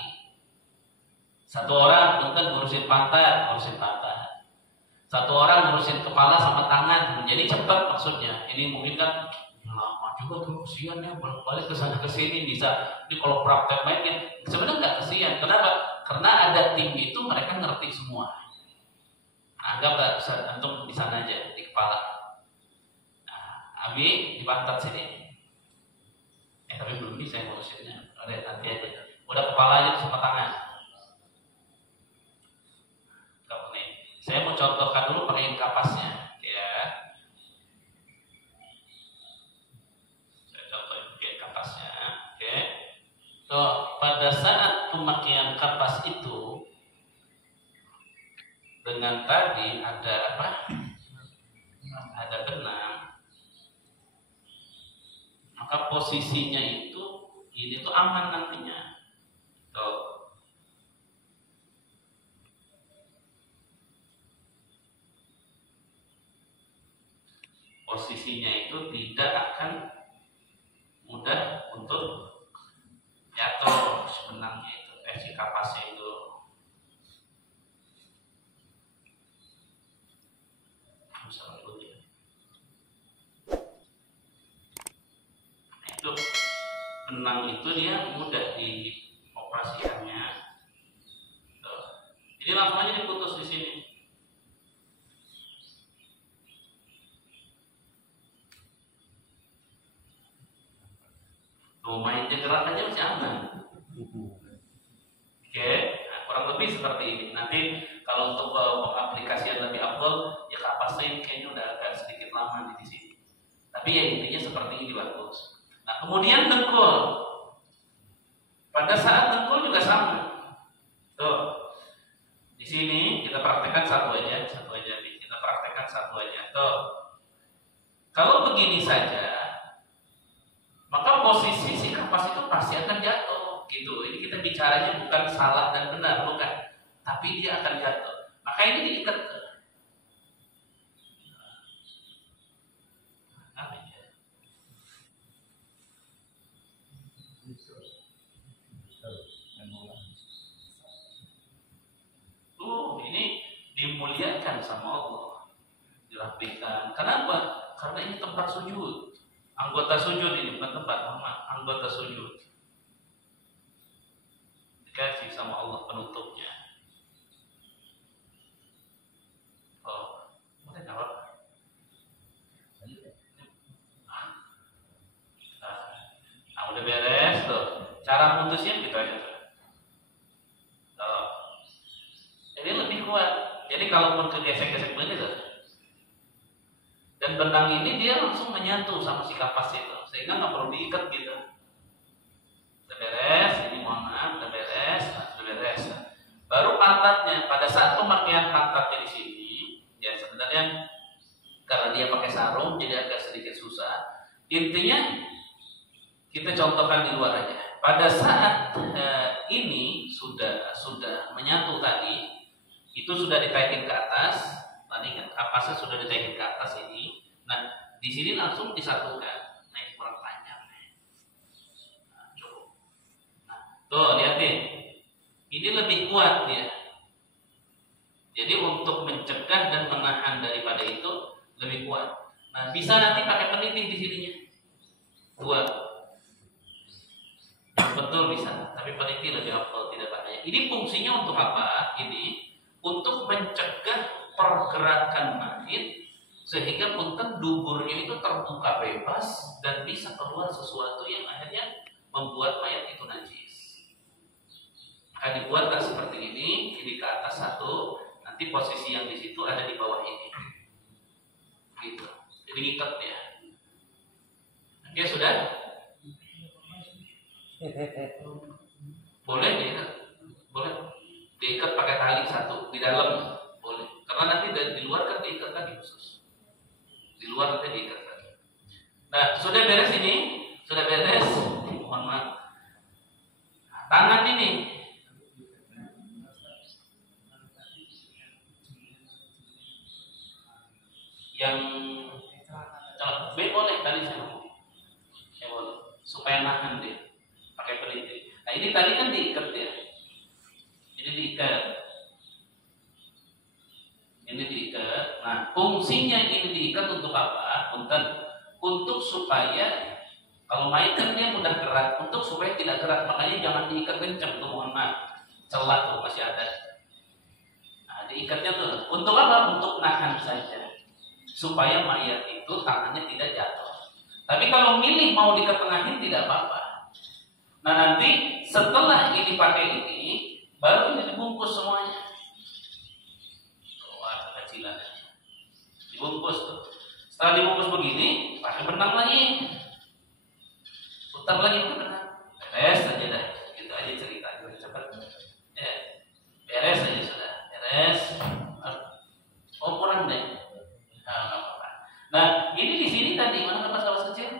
1 orang mungkin ngurusin pantat. 1 orang ngurusin kepala sama tangan. Jadi cepat maksudnya. Ini mungkin kan lama juga tuh, kesian ya balik ke sana ke sini bisa. Ini kalau praktek main sebenarnya nggak kesian. Kenapa? Karena ada tim itu mereka ngerti semua. Anggaplah antum di sana aja di kepala. Nah, Abi di pantat sini. Tapi belum bisa ngurusinnya. Nanti aja. Udah kepala aja sama tangan. Kamu nih. Saya mau contohkan dulu pakai kapasnya, ya. Saya contohin pakai kapasnya, oke. So, pada saat pemakaian kapas itu dengan tadi ada apa? Ada benang. Maka posisinya itu ini tuh aman nantinya. Tuh. Posisinya itu tidak akan mudah untuk jatuh sebenarnya itu si kapasnya itu. Itu benang itu dia mudah di operasikannya. Tuh. Jadi langsung aja diputus di sini. Tuh main gerak aja masih aman. Oke, nah, kurang lebih seperti ini. Nanti kalau untuk pengaplikasian lebih afdal, ya kapasnya kayaknya udah agak sedikit lama di sini. Tapi ya intinya seperti ini bagus. Nah kemudian dengkul. Pada saat dengkul juga sama. Tuh, di sini kita praktekkan satu aja nih. Kita praktekkan satu aja. Tuh, kalau begini saja, maka posisi si kapas itu pasti akan jatuh. Gitu. Ini kita bicaranya bukan salah dan benar, bukan. Tapi dia akan jatuh. Maka ini diikat. Ini dimuliakan sama Allah, dirapikan. Kenapa? Karena ini tempat sujud. Anggota sujud ini bukan tempat, anggota sujud. Dikasih sama Allah penutupnya. Oh, boleh nggak? Nah, udah beres tuh. Cara putusnya gitu aja tuh. Jadi lebih kuat. Jadi kalaupun kegesek-gesek begini tuh, dan benang ini dia langsung menyatu sama si kapas itu, sehingga nggak perlu diikat gitu. Udah beres, ini mohon maaf, udah beres, udah beres. Baru pantatnya, pada saat pemakaian pantatnya di sini, ya sebenarnya karena dia pakai sarung, jadi agak sedikit susah. Intinya kita contohkan di luar aja. Pada saat ini sudah menyatu tadi. Itu sudah ditaikin ke atas, tadi kan kapasnya sudah ditaikin ke atas ini. Nah, di sini langsung disatukan. Nah, ini kurang panjang. Nah, cukup. Nah, tuh lihatin, ini lebih kuat dia. Jadi untuk mencegah dan menahan daripada itu lebih kuat. Nah, bisa nanti pakai peniti di sininya. Dua. Betul bisa, tapi peniti lebih afdal, tidak bahaya. Ini fungsinya untuk apa? Ini untuk mencegah pergerakan mayit sehingga punten duburnya itu terbuka bebas dan bisa keluar sesuatu yang akhirnya membuat mayat itu najis. Maka dibuatlah seperti ini ke atas satu, nanti posisi yang di situ ada di bawah ini. Gitu. Jadi ngikat ya. Oke, sudah? Boleh diikat? Boleh. Diikat pakai tali satu di dalam boleh, karena nanti di luar kan diikat lagi khusus, di luar nanti diikat lagi. Nah, sudah beres ini, sudah beres. Mohon maaf, tangan ini yang B boleh tadi saya ngomong, ya boleh, supaya nahan dia pakai peniti. Nah ini tadi kan diikat ya. Ini diikat. Ini diikat. Nah, fungsinya ini diikat untuk apa? Untuk supaya kalau mayat kan dia mudah gerak, untuk supaya tidak gerak, makanya jangan diikat kencang tuh, mohon maaf. Celah tuh masih ada. Nah, diikatnya tuh untuk apa? Untuk nahan saja. Supaya mayat itu tangannya tidak jatuh. Tapi kalau milih mau diketengahin tidak apa-apa. Nah, nanti setelah ini pakai ini baru ini dibungkus semuanya. Wah, kecilannya. Dibungkus tuh. Setelah dibungkus begini, pakai benang lagi. Putar lagi ke benang. Beres aja dah. Gitu aja ceritanya. Cepat. Ya. Beres aja sudah. Beres. Oh, kurang deh. Nah, ini di sini tadi mana kapas kecil?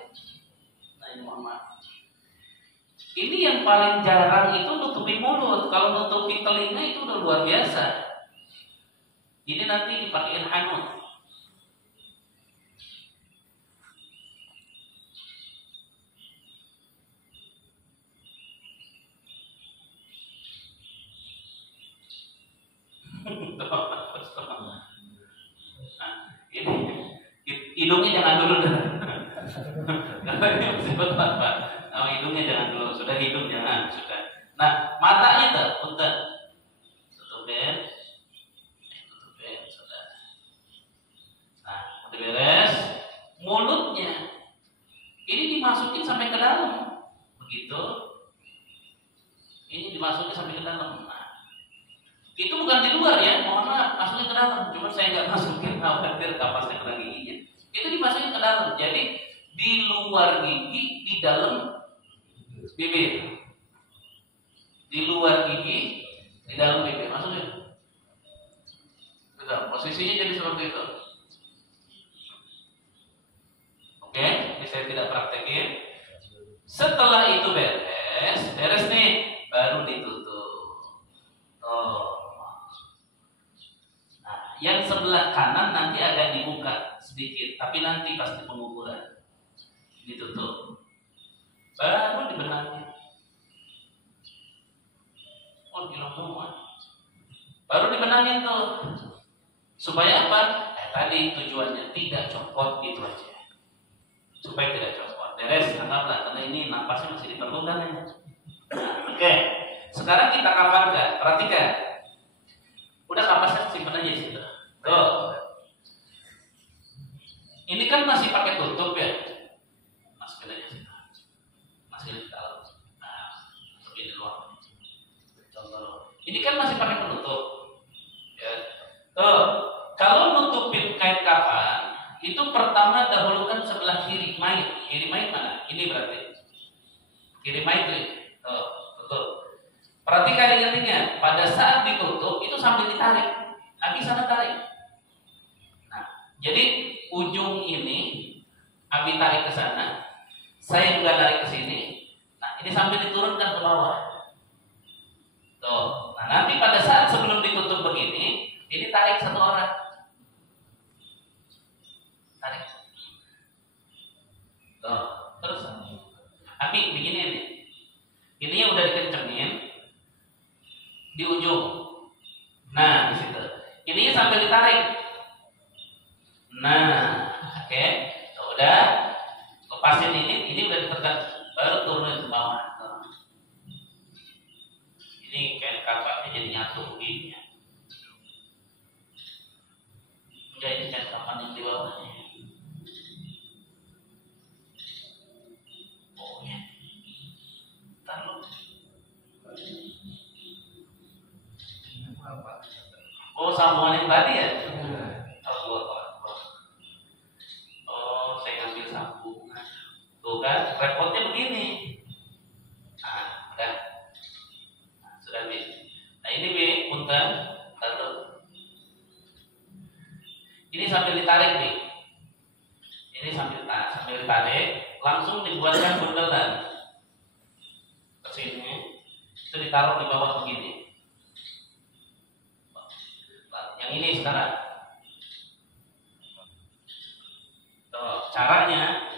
Nah, ini mohon maaf. Ini yang paling jarang itu nutupi mulut. Kalau nutupi telinga itu udah luar biasa. Ini nanti dipakein hanut. hidungnya jangan dulu dah. Karena ini mesti betul Pak. Oh, hidungnya jangan dulu, sudah hidung jangan, sudah. Nah, matanya tuh, punten. Tutupin, sudah. Nah, udah beres. Mulutnya ini dimasukin sampai ke dalam, begitu. Ini dimasukin sampai ke dalam. Nah, itu bukan di luar ya, mohon maaf, masukin ke dalam. Cuma saya nggak masukin, khawatir kapasnya kena giginya. Itu dimasukin ke dalam. Jadi di luar gigi, di dalam bibir. Di luar gigi, di dalam bibir. Masukin. Betul. Posisinya jadi seperti itu. Oke, ini saya tidak praktekin. Setelah itu beres nih, baru ditutup. Nah, yang sebelah kanan nanti agak dibuka sedikit, tapi nanti pasti pengukuran ditutup. Baru dibenahi. Oh, bilang semua. Baru dibenahin tuh. Supaya apa? Tadi tujuannya tidak copot gitu aja. Supaya tidak copot. Beres, anggaplah karena ini napasnya masih diperlukan ya. Oke. Sekarang kita kapankan. Perhatikan. Udah kapasnya simpan aja situ. Tuh. Ini kan masih pakai tutup ya. Masukin aja situ. Masukin di dalam. Nah, masukin di luar. Contoh. Ini kan masih pakai penutup. Ya. Tuh. Kalau nutupin kain kafan, itu pertama dahulukan sebelah kiri mayit. Kiri mayit mana? Ini berarti. Kiri mayit ini. Tutup. Perhatikan ingat-ingat, pada saat ditutup itu sambil ditarik. Abi sana tarik. Nah, jadi ujung ini Abi tarik ke sana, saya juga tarik ke sini. Nah, ini sambil diturunkan ke bawah. Tuh. Nah, nanti pada saat sebelum ditutup begini, ini tarik satu orang. Tarik. Tuh, terus Abi begini nih. Ininya udah dikencengin di ujung. Nah, di situ. Ininya sambil ditarik. Nah, oke. Udah lepasin ini udah ditekan, baru turunin ke bawah. Ini kayak kapaknya jadi nyatu begini. Udah ini kayak kapan yang di bawahnya. Oh, sambungan yang tadi ya? Oh, saya ngambil sambungan. Tuh kan, repotnya begini. Nah, udah. Nah, sudah B. Nah, ini B, punten. Satu. Ini sambil ditarik nih. Ini sambil ditarik, langsung dibuatkan bundelan. Ke sini. Itu ditaruh di bawah begini. Yang ini sekarang. Tuh, caranya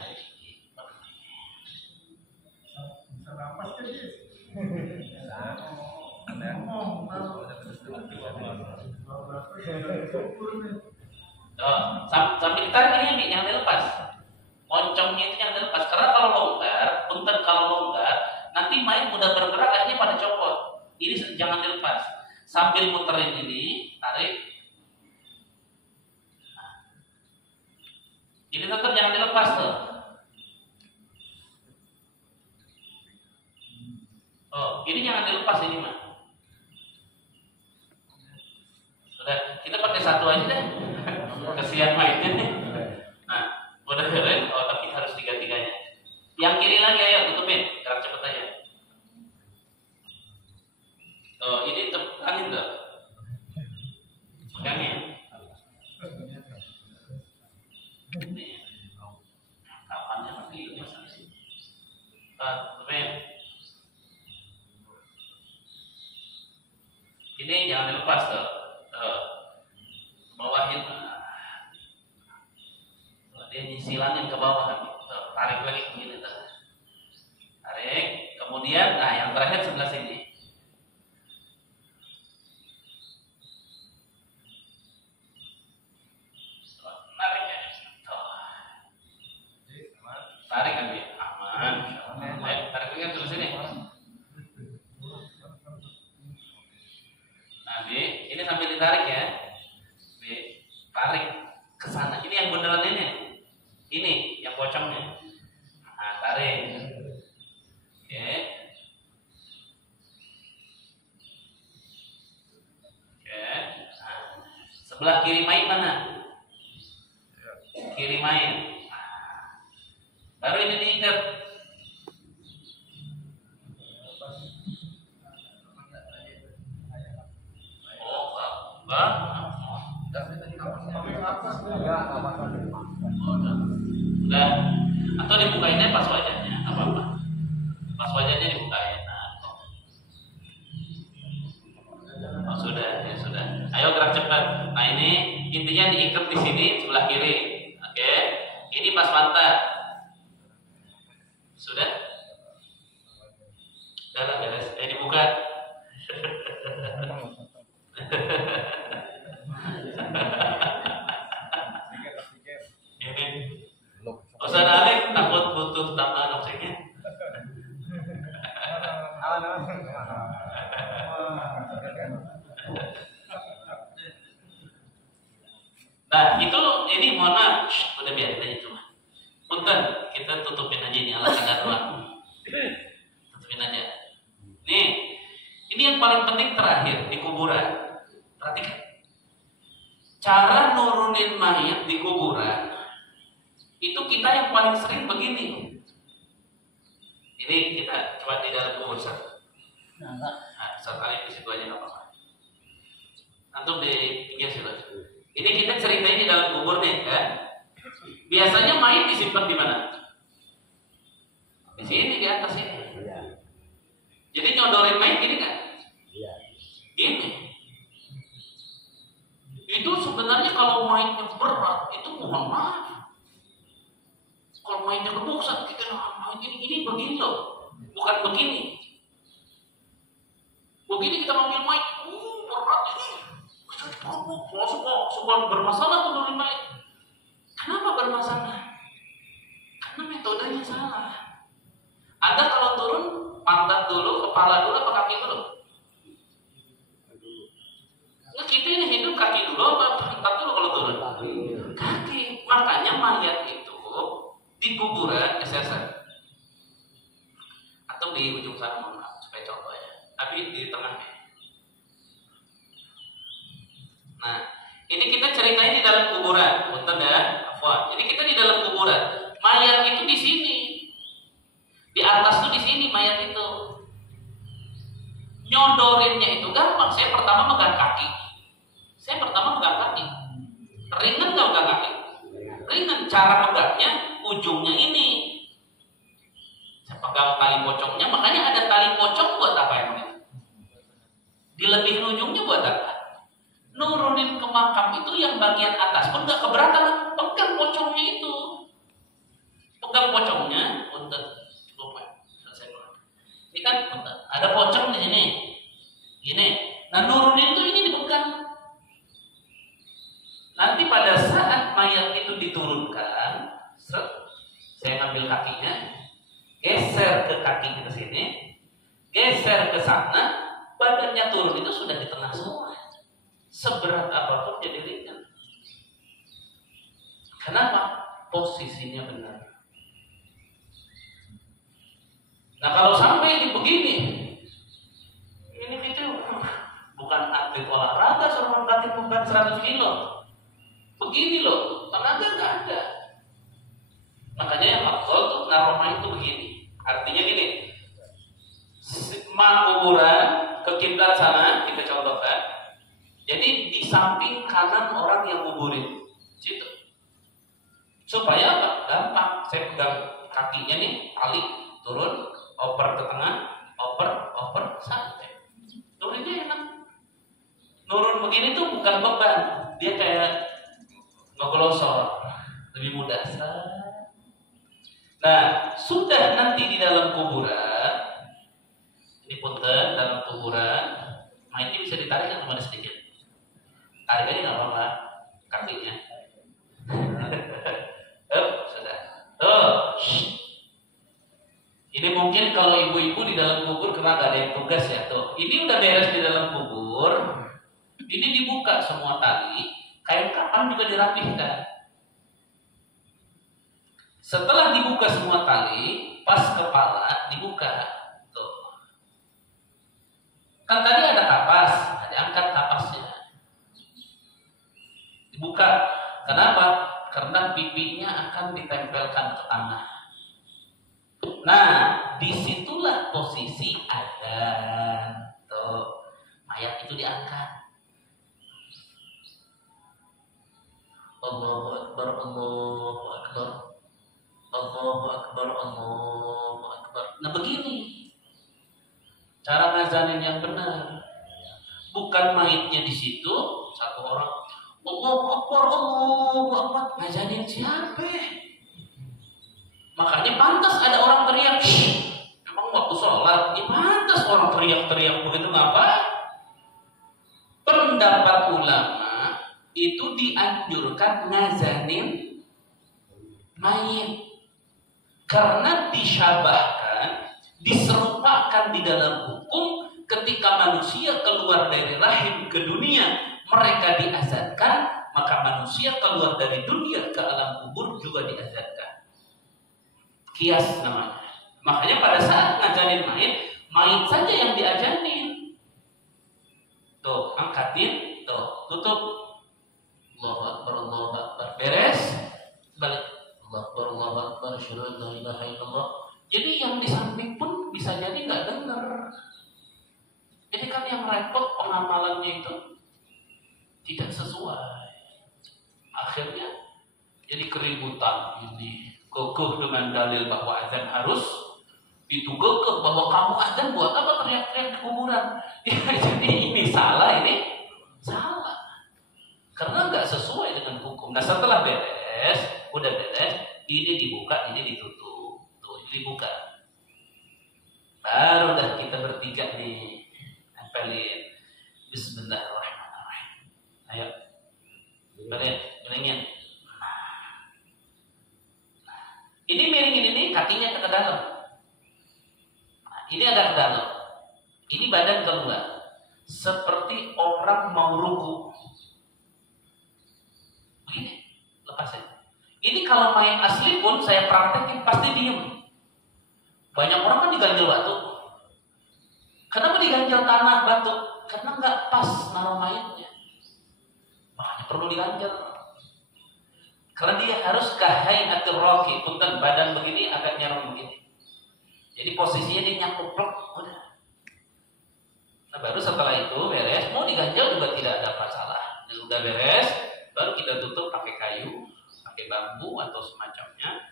sambil ditarik ini jangan dilepas. Moncongnya itu jangan dilepas. Karena kalau longgar, punten kalau longgar, nanti main mudah bergerak akhirnya pada copot. Ini jangan dilepas. Sambil muterin ini, tarik. Ini tetap jangan dilepas tuh. Oh, ini jangan dilepas ini mah. Sudah, kita pakai satu aja deh. Kesian mainnya nih. Nah, udah keren. Oh, tapi harus tiga-tiganya. Yang kiri lagi ayo tutupin, gerak cepet aja. Oh, ini tepungin tuh. Pegangnya. Kapannya nanti masalah sih. Tutupin. Ini jangan dilepas tuh. Bawahin. Dia nyisilanin ke bawah. Tarik lagi begini tuh. Tarik. Kemudian, nah yang terakhir sebelah sini. Nariknya. Tuh. pocongnya. Nah, tarik. Oke. Oke. Nah, sebelah kiri main mana? Kiri main. Nah, baru ini diikat. Oh, Mbak. Udah. Atau dibukainnya pas wajahnya, apa-apa. Pas wajahnya dibukain. Nah, oh, sudah, ya sudah. Ayo gerak cepat. Nah, ini intinya diikat di sini sebelah kiri. Oke. Ini pas pantat. Sudah? Udah lah, beres. Dibuka. Ini Ustaz Alif takut butuh tambahan oksigen. Nah itu ini mohon maaf, udah biarin aja cuma. Punten, kita tutupin aja ini alasan darurat. Tutupin aja. Nih, ini yang paling penting terakhir di kuburan. Perhatikan. Cara nurunin mayat di kuburan itu kita yang paling sering begini. Ini kita coba di dalam kubur satu. Nah, satu kali di situ aja nggak apa-apa. Antum di pinggir situ. Ini kita ceritain di dalam kubur nih, kan? Biasanya mayat disimpan di mana? Di sini, di atas ini. Jadi nyodorin mayat gini kan? Gini. Itu sebenarnya kalau mayatnya berat itu mohon maaf. Kalau mayatnya kebuksan kita mayat ini begini loh, bukan begini. Begini kita ambil mayat, berat ini. Sebuah bermasalah tuh dari mayat. Kenapa bermasalah? Karena metodenya salah. Anda kalau turun pantat dulu, kepala dulu, apa kaki dulu? Nah, kita ini hidup kaki dulu, apa pantat dulu kalau turun? Kaki. Makanya mayat itu di kuburan SSR atau di ujung sana, mohon maaf supaya contoh ya. Tapi di tengahnya. Nah, ini kita ceritain di dalam kuburan, punten ya, afwan. Jadi kita di dalam kuburan, mayat itu di sini, di atas tuh di sini mayat itu. Nyodorinnya itu gampang. Saya pertama megang kaki. Ringan nggak megang kaki? Ringan. Cara megangnya ujungnya ini. Saya pegang tali pocongnya, makanya ada tali pocong buat apa emang? Dilebihin ujungnya buat apa? Nurunin ke makam itu yang bagian atas pun nggak keberatan, pegang pocongnya itu, pegang pocongnya, punten, cukup ya, selesai dulu. Ini kan punten, ada pocong di sini, gini, nah nurunin itu ini dipegang. Nanti pada saat mayat itu diturunkan, saya ngambil kakinya, geser ke kakinya ke sini, geser ke sana, badannya turun itu sudah di tengah semua. Seberat apapun jadi ringan. Kenapa? Posisinya benar. Nah kalau sampai ini begini, ini kita bukan atlet olahraga suruh angkatin beban 100 kilo. Begini loh, tenaga nggak ada. Makanya yang afdol tuh naruh mayat itu begini. Artinya gini, kuburan ke kiblat sana kita contohkan. Jadi di samping kanan orang yang nguburin situ. Supaya apa? Gampang. Saya pegang kakinya nih, tali turun, oper ke tengah, oper, santai. Turunnya enak. Nurun begini tuh bukan beban, dia kayak ngeglosor, lebih mudah. Nah, sudah nanti di dalam kuburan, ini punten dalam kuburan, mayatnya bisa ditarik kan cuma sedikit. Tarik aja nggak apa-apa, kakinya. Sudah. Ini mungkin kalau ibu-ibu di dalam kubur karena nggak ada yang tugas ya tuh. Ini udah beres di dalam kubur, ini dibuka semua tali, kain kapan juga dirapihkan. Setelah dibuka semua tali, pas kepala dibuka. Tuh. Kan tadi ada kapas, diangkat kapasnya. Dibuka. Kenapa? Karena pipinya akan ditempelkan ke tanah. Nah, disitulah posisi adzan. Tuh, mayat itu diangkat. Allahu Akbar, Allahu Akbar, Allahu Akbar, Allahu Akbar. Nah begini cara ngazanin yang benar. Bukan mayitnya di situ satu orang Allahu Akbar, Allahu Akbar. Ngazanin siapa? Makanya pantas ada orang teriak. Emang waktu sholat, ya pantas orang teriak-teriak begitu ngapa? Pendapat ulama itu dianjurkan ngazanin mayit karena disyabahkan, diserupakan di dalam hukum ketika manusia keluar dari rahim ke dunia, mereka diazankan, maka manusia keluar dari dunia ke alam kubur juga diazankan. Kias namanya. Makanya pada saat ngajanin mayit saja yang diajanin. Tuh, angkatin, tuh, tutup. Allahu Akbar, Allahu Akbar. Beres. Balik. Allahu Akbar, Allahu Akbar. Asyhadu an la ilaha illallah. Jadi yang di samping pun bisa jadi nggak dengar. Jadi kan yang repot pengamalannya itu tidak sesuai. Akhirnya jadi keributan ini. Kokoh dengan dalil bahwa azan harus itu kokoh bahwa kamu azan buat apa teriak-teriak di kuburan. Ya, jadi ini salah, ini salah karena nggak sesuai dengan hukum. Nah setelah beres, udah beres, ini dibuka, ini ditutup, tuh ini dibuka. Baru dah kita bertiga nih nempelin Bismillahirrahmanirrahim. Ayo, miringin. Ini miringin ini kakinya ke dalam. Nah, ini agak ke dalam. Ini badan keluar. Seperti orang mau ruku. Begini, lepas aja. Ini kalau main asli pun saya praktekin pasti diem. Banyak orang kan diganjel batu. Kenapa diganjel tanah batu? Karena nggak pas naruh mainnya. Makanya perlu diganjel. Karena dia harus kahayatul roki, punten badan begini agak nyarung begini. Jadi posisinya dia nyakuplok, udah. Nah baru setelah itu beres, mau diganjel juga tidak ada masalah. Dan udah beres, baru kita tutup pakai kayu, pakai bambu atau semacamnya.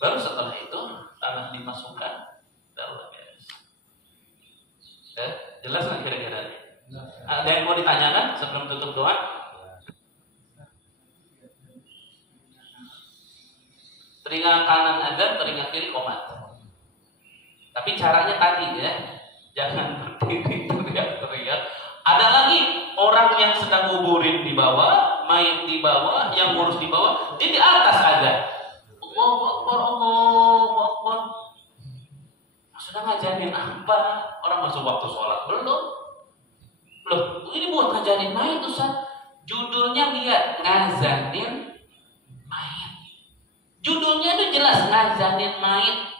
Baru setelah itu tanah dimasukkan, baru udah beres. Jelas nggak kira-kira? Ada yang mau ditanyakan sebelum tutup doa? Telinga kanan azan, telinga kiri qomat. Tapi caranya tadi ya, jangan berdiri teriak-teriak. Ada lagi orang yang sedang nguburin di bawah, mayit di bawah, yang ngurus di bawah, dia di atas aja. Allahu Akbar, Allahu Akbar. Sudah ngajarin apa? Orang masuk waktu sholat belum? Loh, ini buat ngajarin mayit Ustaz. Judulnya lihat, ngazanin mayit. Judulnya itu jelas, ngazanin mayit.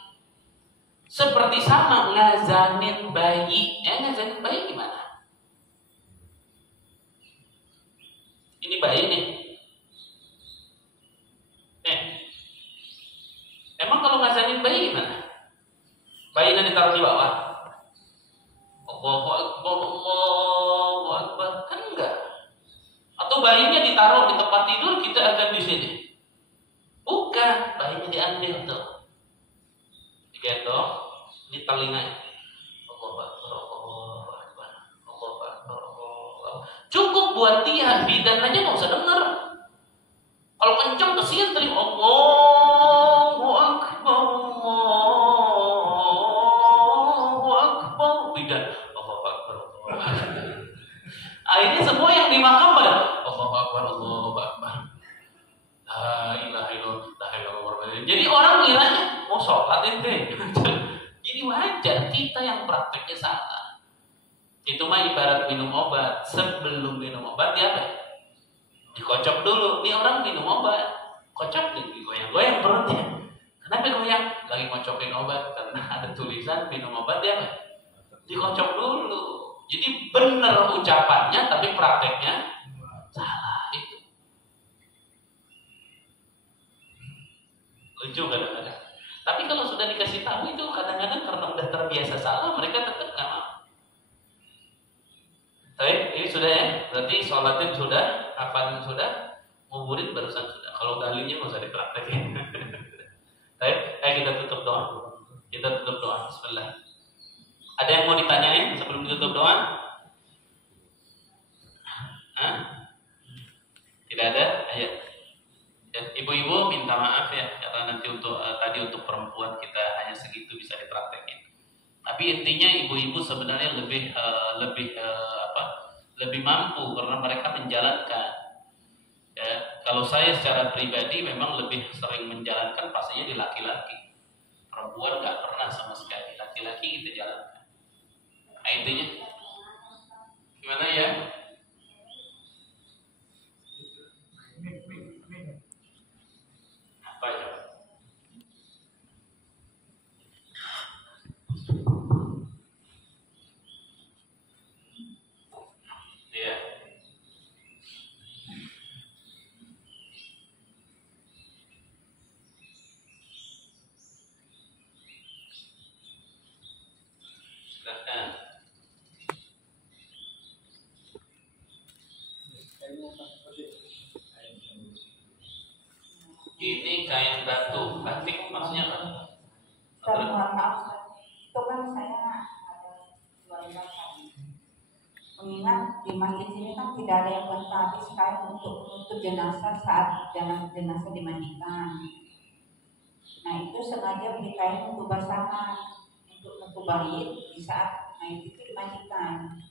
Seperti sama ngazanin bayi. Ngazanin bayi gimana? Ini bayi nih. Emang kalau ngazanin bayi gimana? Bayinya ditaruh di bawah. Allahu Akbar, Allahu Akbar. Kan enggak. Atau bayinya ditaruh di tempat tidur, kita akan di sini. Bukan, bayinya diambil tuh. Digendong, ini telinganya. Allahu Akbar, Allahu Akbar, Allahu Akbar, Allahu Akbar. Cukup buat dia, bidan aja nggak usah dengar. Kalau kencang kesian telinga. Allahu Akbar, Allahu Akbar. Bidan, Allahu Akbar, Allahu Akbar. Akhirnya semua yang di makam pada Allahu Akbar, Allahu Akbar. La ilaha illallah. Jadi orang ngiranya mau sholat ente. Jadi wajar kita yang prakteknya salah. Itu mah ibarat minum obat. Sebelum minum obat dia apa? Dikocok dulu. Ini orang minum obat, kocok nih, digoyang-goyang perutnya. ngocokin obat karena ada tulisan minum obat ya dikocok dulu. Jadi benar ucapannya tapi prakteknya salah itu. Lucu kadang-kadang. Tapi kalau sudah dikasih tahu itu kadang-kadang karena udah terbiasa salah mereka tetap nggak mau. Baik, ini sudah ya. Berarti sholatin sudah, hafalan sudah, nguburin barusan sudah. Kalau dalilnya nggak usah dipraktekin. Baik, kita tutup doa. Kita tutup doa. Bismillah. Ada yang mau ditanyain sebelum ditutup doa? Hah? Tidak ada? Ayo. Ya, ibu-ibu minta maaf ya karena nanti untuk tadi untuk perempuan kita hanya segitu bisa dipraktekin. Tapi intinya ibu-ibu sebenarnya lebih mampu karena mereka menjalankan. Ya, kalau saya secara pribadi memang lebih sering menjalankan pastinya di laki-laki. Perempuan nggak pernah sama sekali. Laki-laki kita jalankan. Nah, intinya gimana ya? Apa ya? Iya. Silahkan. Ini kain batu, batik maksudnya apa? Mohon maaf, itu kan saya ada 2 lembar kain. Mengingat di masjid sini kan tidak ada yang habis kain untuk jenazah saat jenazah dimandikan. Nah itu sengaja beli kain untuk basahan, untuk bait di saat mayat itu dimandikan.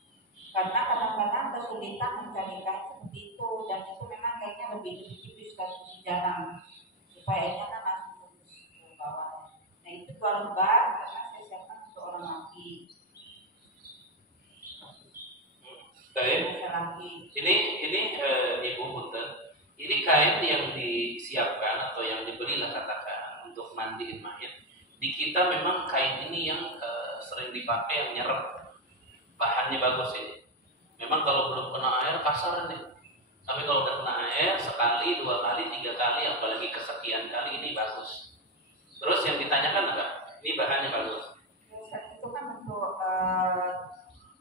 Karena kadang-kadang kesulitan mencari kain seperti itu dan itu memang kainnya lebih tipis dan jarang. Supaya kan langsung ke bawah. Nah itu 2 lembar karena saya siapkan untuk orang laki. Baik. Ini Ibu Punten. Ini kain yang disiapkan atau yang dibelilah katakan untuk mandiin mayat. Di kita memang kain ini yang sering dipakai yang nyerap. Bahannya bagus ini. Memang kalau belum kena air kasar nih. Tapi kalau udah kena air sekali, 2 kali, 3 kali, apalagi kesekian kali ini bagus. Terus yang ditanyakan apa? Ini bahannya bagus. Itu kan untuk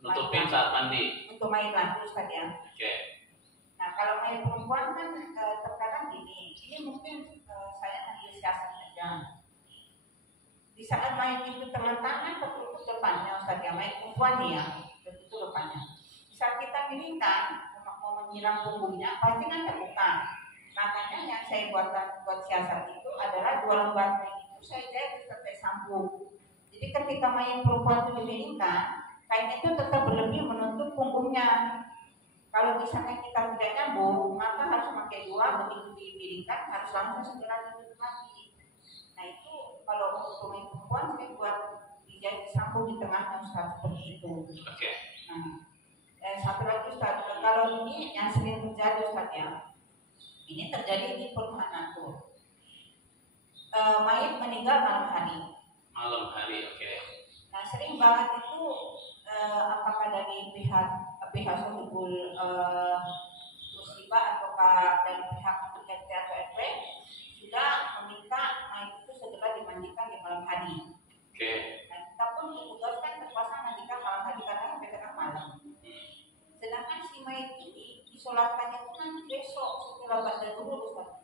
nutupin saat mandi. Untuk mayat laki Ustaz ya. Oke. Nah kalau mayat perempuan kan terkadang gini. Ini mungkin saya ambil siasat saja. Di saat mayat itu terletak kan tertutup depannya Ustaz ya. Mayat perempuan nih ya, tertutup depannya. Saat kita miringkan mau menyiram punggungnya pasti kan terbuka. Makanya yang saya buat siasat itu adalah 2 lembar kain itu saya jahit sampai sambung. Jadi ketika mayat perempuan itu dimiringkan, kain itu tetap berlebih menutup punggungnya. Kalau misalnya kita tidak nyambung, maka harus pakai 2, begitu dimiringkan harus langsung segera ditutup lagi. Nah itu kalau untuk mayat perempuan saya buat dijahit sambung di tengahnya Ustaz seperti itu. Oke. Nah. Satu lagi Ustaz, kalau ini yang sering terjadi Ustaz ya, ini terjadi di perumahan Natur. Mayat meninggal malam hari. Malam hari, oke. Nah sering banget itu apakah dari pihak sahibul musibah ataukah dari pihak RT atau RW sudah meminta mayat itu segera dimandikan di malam hari. Oke. Nah kita pun ditugaskan terpaksa mandikan malam hari karena sampai tengah malam. Sedangkan si mayat ini disolatkannya itu nanti besok setelah baca dulu Ustaz.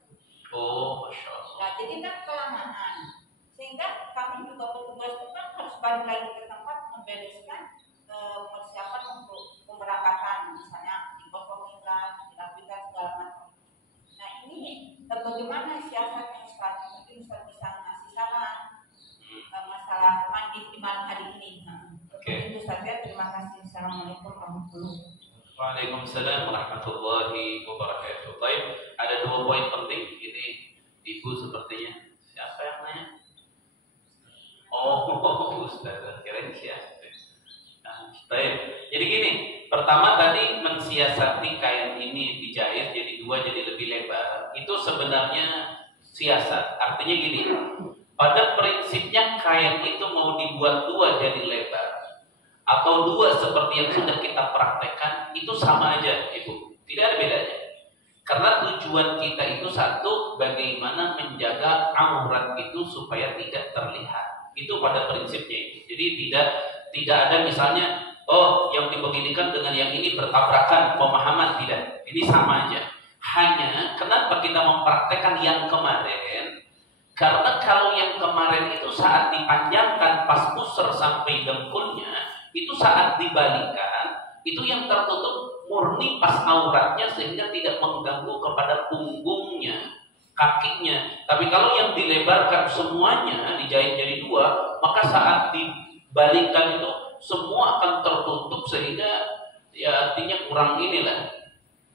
Oh, Masya Allah. Nah jadi kan kelamaan. Sehingga kami juga petugas itu kan harus balik lagi ke tempat membereskan persiapan untuk pemberangkatan, misalnya dikosongin lah, dirapikan segala macam. Nah ini bagaimana siasatnya Ustaz? Mungkin Ustaz bisa ngasih saran masalah mandi di malam hari ini. Oke. Itu saja. Terima kasih. Assalamualaikum warahmatullahi wabarakatuh. Waalaikumsalam warahmatullahi wabarakatuh. Baik, ada 2 poin penting. Ini Ibu sepertinya. Siapa yang nanya? Oh, Ustaz, kirain siapa? Baik. Jadi gini, pertama tadi mensiasati kain ini dijahit jadi 2 jadi lebih lebar. Itu sebenarnya siasat. Artinya gini, pada prinsipnya kain itu mau dibuat dua jadi lebar atau dua seperti yang sudah kita praktekkan, itu sama aja, Ibu. Tidak ada bedanya. Karena tujuan kita itu satu, bagaimana menjaga aurat itu supaya tidak terlihat. Itu pada prinsipnya itu. Jadi tidak ada misalnya, oh yang dibeginikan dengan yang ini bertabrakan pemahaman, tidak. Ini sama aja. Hanya kenapa kita mempraktekkan yang kemarin? Karena kalau yang kemarin itu saat dipanjangkan pas pusar sampai dengkulnya, itu saat dibalikan, itu yang tertutup murni pas auratnya sehingga tidak mengganggu kepada punggungnya, kakinya. Tapi kalau yang dilebarkan semuanya, dijahit jadi dua, maka saat dibalikan itu semua akan tertutup sehingga ya artinya kurang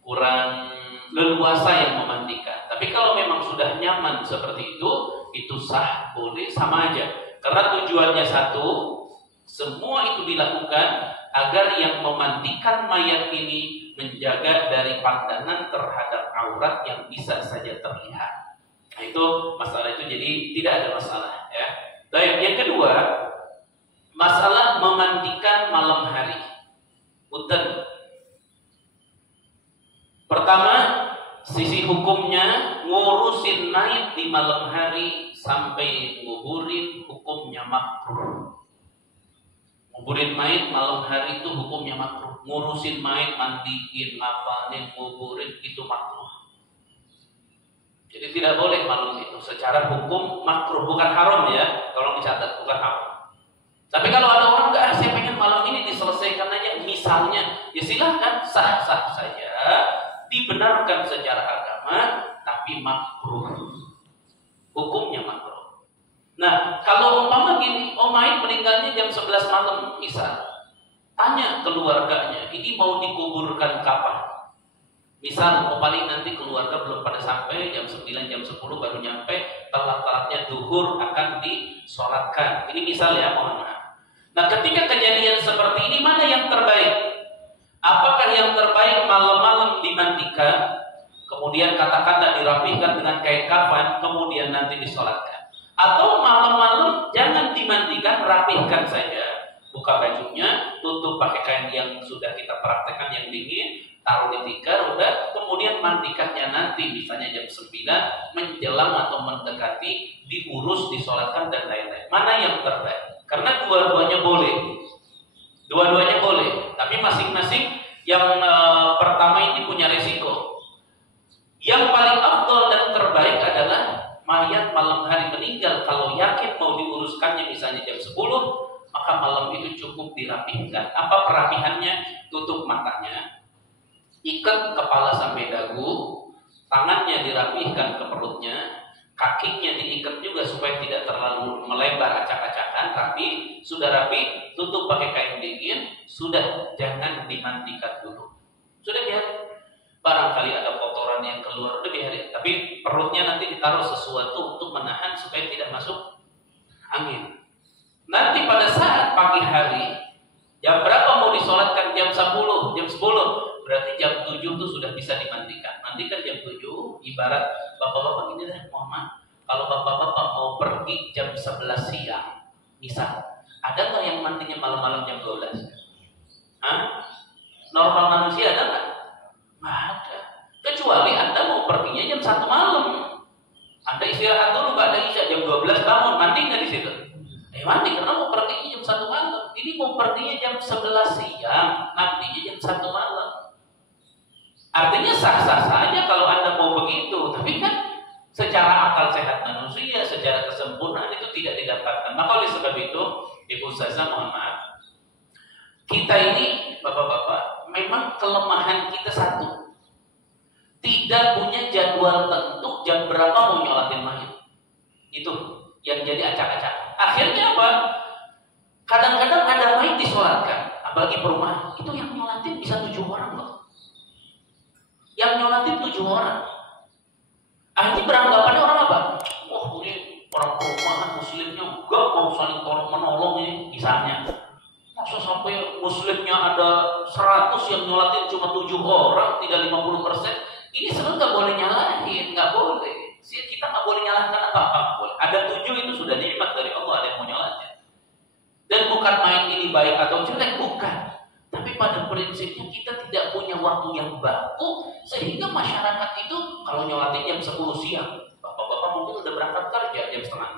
kurang leluasa yang memandikan. Tapi kalau memang sudah nyaman seperti itu sah, boleh, sama aja. Karena tujuannya satu, semua itu dilakukan agar yang memandikan mayat ini menjaga dari pandangan terhadap aurat yang bisa saja terlihat. Nah, itu masalah itu, jadi tidak ada masalah ya. Baik, yang kedua, masalah memandikan malam hari. Punten. Pertama, sisi hukumnya ngurusin mayat di malam hari sampai nguburin hukumnya makruh. Nguburin mayat malam hari itu hukumnya makruh. Ngurusin mayat, mandiin, ngapain, nguburin itu makruh. Jadi tidak boleh malam itu. Secara hukum makruh, bukan haram ya. Tolong dicatat, bukan haram. Tapi kalau ada orang enggak, saya pengen malam ini diselesaikan aja, misalnya, ya silahkan, sah-sah saja. Dibenarkan secara agama, tapi makruh. Hukumnya makruh. Nah, kalau umpama gini, mayat meninggalnya jam 11 malam, misal, tanya keluarganya, ini mau dikuburkan kapan? Misal, paling nanti keluarga belum pada sampai, jam 9, jam 10 baru nyampe, telat-telatnya zuhur akan disolatkan. Ini misal ya, mohon maaf. Nah, ketika kejadian seperti ini, mana yang terbaik? Apakah yang terbaik malam-malam dimandikan, kemudian katakanlah dirapihkan dengan kain kafan, kemudian nanti disolatkan? Atau malam-malam jangan dimandikan, rapihkan saja, buka bajunya, tutup pakai kain yang sudah kita praktekkan yang dingin, taruh di tikar, udah, kemudian mandikannya nanti, misalnya jam 9 menjelang atau mendekati, diurus, disolatkan dan lain-lain. Mana yang terbaik? Karena dua-duanya boleh. Dua-duanya boleh, tapi masing-masing yang pertama ini punya risiko. Yang paling afdal dan terbaik adalah mayat malam hari meninggal, kalau yakin mau diuruskannya misalnya jam 10, maka malam itu cukup dirapihkan. Apa perapihannya? Tutup matanya, ikat kepala sampai dagu, tangannya dirapihkan ke perutnya, kakinya diikat juga supaya tidak terlalu melebar acak-acakan, rapi, sudah rapi, tutup pakai kain dingin, sudah, jangan dimandikan dulu. Sudah biar barangkali ada kotoran yang keluar, udah biarin. Tapi perutnya nanti ditaruh sesuatu untuk menahan supaya tidak masuk angin. Nanti pada saat pagi hari, jam berapa mau disolatkan? Jam 10, jam 10. Berarti jam 7 itu sudah bisa dimandikan. Mandikan jam 7, ibarat bapak-bapak ini deh, mohon maaf. Kalau bapak-bapak mau pergi jam 11 siang, misal, ada nggak yang mandinya malam-malam jam 12? Hah? Normal manusia ada nggak? Nggak ada. Kecuali Anda mau perginya jam 1 malam. Anda istirahat dulu, nggak ada isya, jam 12 bangun, mandi nggak di situ? Mandi, karena mau perginya jam 1 malam. Ini mau perginya jam 11 siang, mandinya jam 1 malam. Artinya sah-sah saja kalau Anda mau begitu, tapi kan secara akal sehat manusia, secara kesempurnaan itu tidak didapatkan. Maka oleh sebab itu, Ibu Ustazah mohon maaf, kita ini bapak-bapak, memang kelemahan kita satu, tidak punya jadwal tentu jam berapa mau nyolatin mayat. Itu yang jadi acak-acak. Akhirnya apa? Kadang-kadang ada mayat disolatkan, apalagi perumahan, itu yang nyolatin bisa 7 orang loh. Yang nyolatin 7 orang. Akhirnya beranggapannya orang apa? Oh, ini orang perumahan muslimnya enggak mau saling tolong menolong ini, misalnya. Masa sampai muslimnya ada 100 yang nyolatin cuma 7 orang, tidak 50%. Ini sebenarnya nggak boleh nyalahin, nggak boleh. Kita nggak boleh nyalahkan apa-apa. Boleh. Ada 7 itu sudah nikmat dari Allah, ada yang mau nyolatnya. Dan bukan main ini baik atau jelek, bukan. Tapi pada prinsipnya kita tidak punya waktu yang baku, sehingga masyarakat itu kalau nyolatin jam 10 siang, bapak-bapak mungkin udah berangkat kerja jam setengah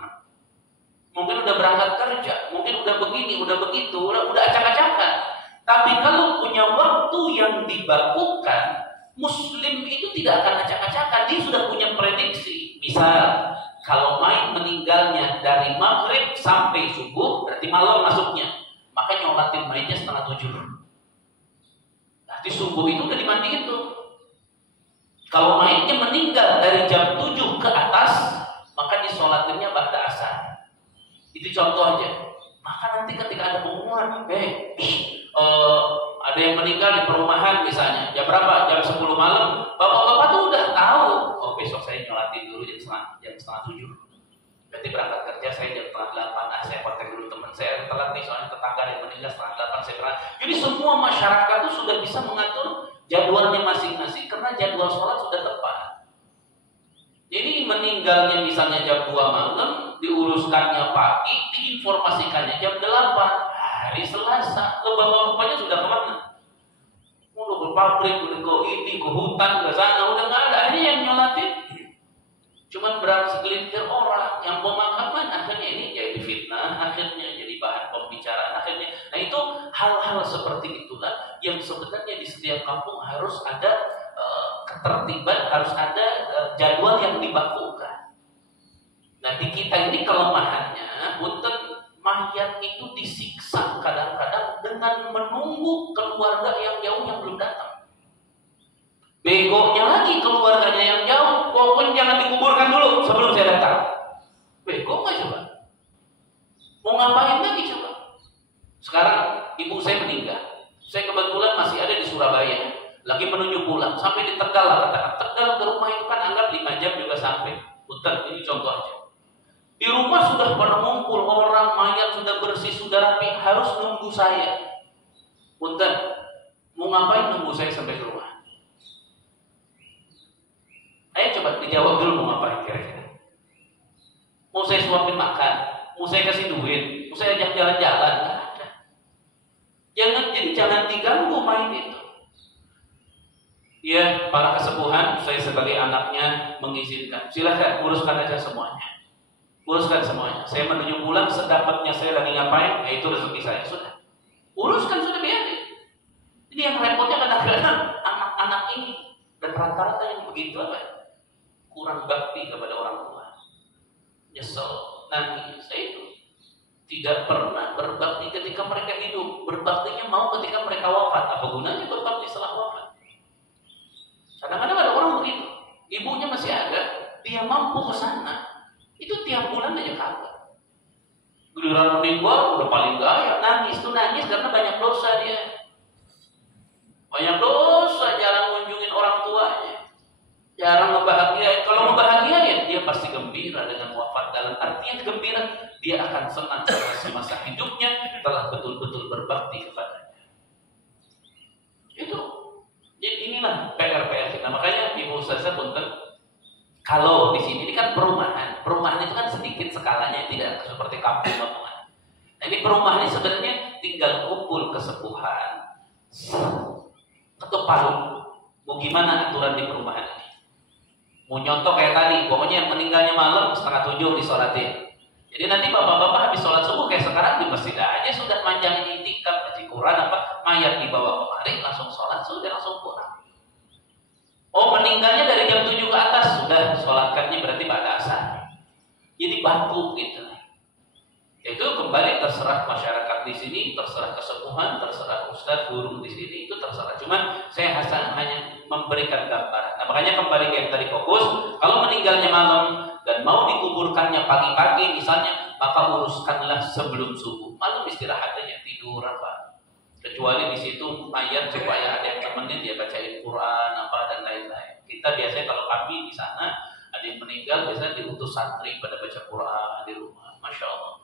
6. Mungkin udah berangkat kerja, mungkin udah begini, udah begitu, udah acak-acakan. Tapi kalau punya waktu yang dibakukan, Muslim itu tidak akan acak-acakan. Dia sudah punya prediksi. Misal, kalau main meninggalnya dari maghrib sampai subuh, berarti malam masuknya. Maka nyolatin mainnya setengah 7. Nanti subuh itu udah dimandiin tuh. Kalau mainnya meninggal dari jam 7 ke atas, maka disolatinnya ba'da asar. Itu contoh aja. Maka nanti ketika ada pengumuman, ada yang meninggal di perumahan misalnya, jam berapa? Jam 10 malam. Bapak-bapak tuh udah tahu. Oh, besok saya nyolatin dulu jam setengah 7. Berarti berangkat kerja saya jam setengah 8. Saya kontak dulu teman saya telat nih, soalnya tetangga yang meninggal setengah 8 saya berangkat. Jadi semua masyarakat tuh sudah bisa mengatur jadwalnya masing-masing karena jadwal sholat sudah tepat. Jadi meninggalnya misalnya jam 2 malam, diuruskannya pagi, diinformasikannya jam 8 hari Selasa. Lo bapak-bapaknya sudah kemana? Udah ke pabrik, udah ke ini, ke hutan, ke sana, udah nggak ada. Ini yang nyolatin cuman segelintir orang yang pemakaman, akhirnya ini jadi fitnah, akhirnya jadi bahan pembicaraan, akhirnya. Nah itu hal-hal seperti itulah yang sebenarnya di setiap kampung harus ada ketertiban, harus ada jadwal yang dibakukan. Nah di kita ini kelemahannya, punten mayat itu disiksa kadang-kadang dengan menunggu keluarga yang jauh yang belum datang. Begonya lagi keluarganya yang jauh, pokoknya jangan dikuburkan dulu sebelum saya datang. Bego nggak coba? Mau ngapain lagi coba? Sekarang ibu saya meninggal, saya kebetulan masih ada di Surabaya, lagi menuju pulang, sampai di Tegal lah katakan. Tegal ke rumah itu kan anggap 5 jam juga sampai. Punten, ini contoh aja. Di rumah sudah pada ngumpul orang, mayat sudah bersih, sudah rapi, harus nunggu saya. Punten, mau ngapain nunggu saya sampai ke rumah? Ayo coba dijawab dulu, mau ngapain kira-kira? Mau saya suapin makan? Mau saya kasih duit? Mau saya ajak jalan-jalan? Nggak ada. Jangan diganggu main itu. Ya, para kesepuhan, saya sebagai anaknya mengizinkan. Silakan uruskan aja semuanya. Uruskan semuanya. Saya menuju pulang, sedapatnya saya lagi ngapain? Ya itu rezeki saya, sudah. Uruskan, sudah, biarin. Ini yang repotnya kadang-kadang anak-anak ini. Dan rata-rata yang begitu apa? Kurang bakti kepada orang tua. Nyesel, nangis. Saya itu tidak pernah berbakti ketika mereka hidup. Berbaktinya mau ketika mereka wafat. Apa gunanya berbakti setelah wafat? Kadang-kadang ada orang begitu. Ibunya masih ada, dia mampu ke sana. Itu tiap bulan aja kagak. Giliran meninggal udah paling gaya, nangis tuh nangis karena banyak dosa dia. Banyak dosa, jarang ngunjungin orang tuanya. Jarang ngebahagiain. Kalau ngebahagiain, dia pasti gembira dengan wafat. Dalam artian gembira, dia akan senang karena semasa hidupnya telah betul-betul berbakti kepadanya. Itu. Jadi inilah PR kita. Makanya Ibu Ustazah punten, kalau di sini ini kan perumahan. Perumahan itu kan sedikit skalanya, tidak seperti kampung potongan. Nah ini perumahan ini sebenarnya tinggal kumpul kesepuhan, ketuk palu. Mau gimana aturan di perumahan ini? Mau nyontok kayak tadi, pokoknya yang meninggalnya malam 6:30 disolatin. Jadi nanti bapak-bapak habis sholat subuh kayak sekarang di masjid aja sudah manjangin itikaf, baca Quran apa, mayat dibawa kemari langsung sholat sudah langsung pulang. Oh meninggalnya dari jam 7 ke atas sudah sholatkannya berarti pada asar. Jadi baku gitu. Itu kembali terserah masyarakat di sini, terserah kesepuhan, terserah ustadz, guru di sini, itu terserah. Cuman saya hanya memberikan gambaran. Nah makanya kembali kayak tadi fokus, kalau meninggalnya malam dan mau dikuburkannya pagi-pagi misalnya, maka uruskanlah sebelum subuh. Malam istirahat aja, tidur apa. Kecuali di situ mayat supaya ada yang temenin dia bacain Quran apa dan lain-lain. Kita biasanya kalau kami di sana ada yang meninggal biasanya diutus santri pada baca Quran di rumah. Masya Allah.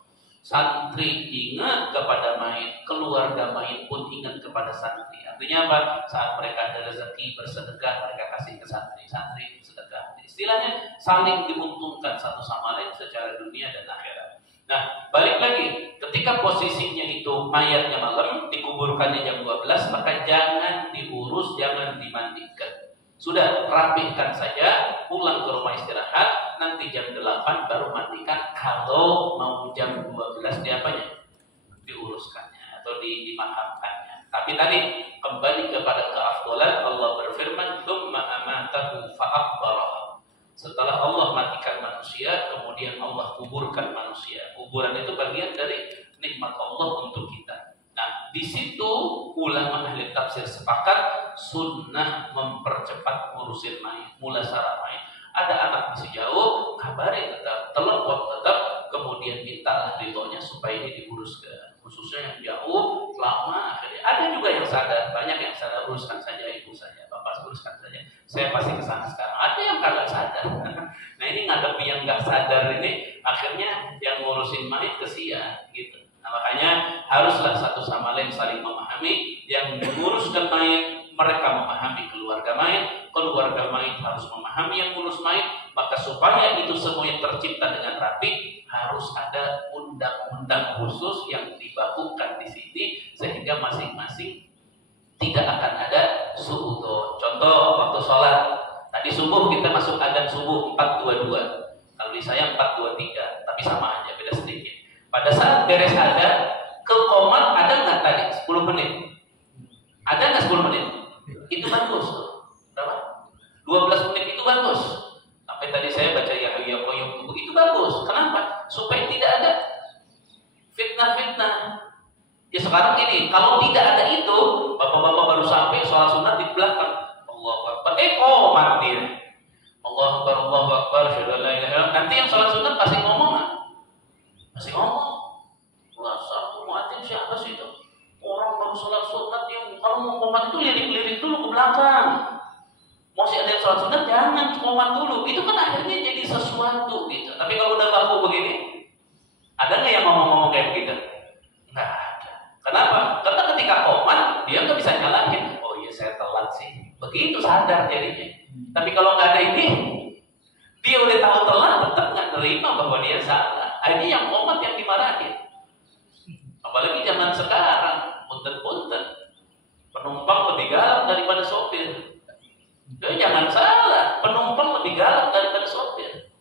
Santri ingat kepada mayit, keluarga mayit pun ingat kepada santri. Artinya apa? Saat mereka ada rezeki bersedekah, mereka kasih ke santri, santri bersedekah. Istilahnya saling diuntungkan satu sama lain secara dunia dan akhirat. Nah, balik lagi, ketika posisinya itu mayatnya malam, dikuburkannya jam 12, maka jangan diurus, jangan dimandikan. Sudah, rapihkan saja, pulang ke rumah istirahat, nanti jam 8 baru mandikan. Kalau mau jam 12 diapanya? Diuruskannya atau dimakamkannya. Tapi tadi kembali kepada keafdalan, Allah berfirman, "Tsumma amatahu fa'aqbarahu." Setelah Allah matikan manusia, kemudian Allah kuburkan manusia. Kuburan itu bagian dari nikmat Allah untuk kita. Nah, di situ ulama ahli tafsir sepakat sunnah mempercepat ngurusin mayit, mulasarah mayit. Ada anak masih jauh, kabari tetap, telepon tetap, kemudian mintalah ridhonya supaya ini diuruskan. Khususnya yang jauh, lama akhirnya. Ada juga yang sadar, banyak yang sadar, uruskan saja ibu saya, bapak uruskan saja. Saya pasti kesana sekarang. Ada yang kagak sadar. Nah, ini ngadepi yang nggak sadar ini, akhirnya yang ngurusin mayit kesian gitu. Nah, makanya haruslah satu sama lain saling memahami. Yang menguruskan mayit, mereka memahami keluarga mayit, keluarga mayit harus memahami yang ngurus mayit. Maka supaya itu semuanya tercipta dengan rapi, harus ada undang-undang khusus yang dibakukan di sini sehingga masing-masing tidak akan ada suudzon. Contoh waktu sholat, tadi subuh kita masuk adzan subuh 4.22. Kalau di saya 4.23, tapi sama aja, beda sedikit. Pada saat beres adzan, ke qomat ada nggak tadi 10 menit? Ada nggak 10 menit? Itu bagus. Berapa? 12 menit itu bagus. Sampai tadi saya baca ya Hayyu ya Qayyum itu bagus. Kenapa? Supaya tidak ada fitnah-fitnah. Ya sekarang ini, kalau tidak ada itu, bapak-bapak baru sampai sholat sunat di belakang. Allahu Akbar. Qomat dia. Allahu Akbar, Allahu Akbar. Nanti yang sholat sunat pasti ngomong nggak? Masih ngomong, wah satu muadzin siapa sih itu? Orang baru sholat sunat yang kalau mau qomat itu lirik-lirik dulu ke belakang. Mau si ada yang sholat sunat jangan qomat dulu. Itu kan akhirnya jadi sesuatu gitu. Tapi kalau udah baku begini, ada nggak yang ngomong-ngomong kayak begitu? Nggak ada. Kenapa? Karena ketika qomat dia nggak bisa nyalahin. Oh iya saya telat sih. Begitu sadar jadinya. Tapi kalau nggak ada ini, dia udah tahu telat tetap nggak terima bahwa dia salah. Ini yang qomat yang dimarahin. Apalagi zaman sekarang, punten-punten, penumpang lebih galak daripada sopir. Jadi jangan salah, penumpang lebih galak daripada sopir.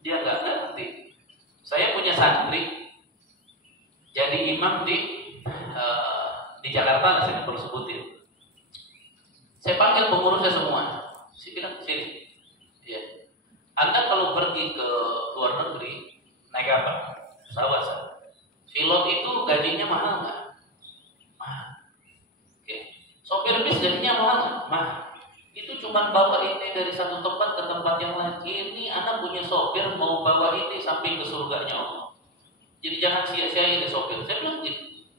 Dia nggak ngerti. Saya punya santri, jadi imam di Jakarta, saya perlu sebutin. Saya panggil pengurusnya semua. Saya bilang sini, ya. Anda kalau pergi ke luar negeri naik apa? Pesawat. Pilot itu gajinya mahal nggak? Mahal. Oke. Sopir bis gajinya mahal nggak? Mahal. Itu cuma bawa ini dari satu tempat ke tempat yang lain. Ini anak punya sopir mau bawa ini sampai ke surganya Allah. Jadi jangan sia-siain deh sopir. Saya bilang gitu.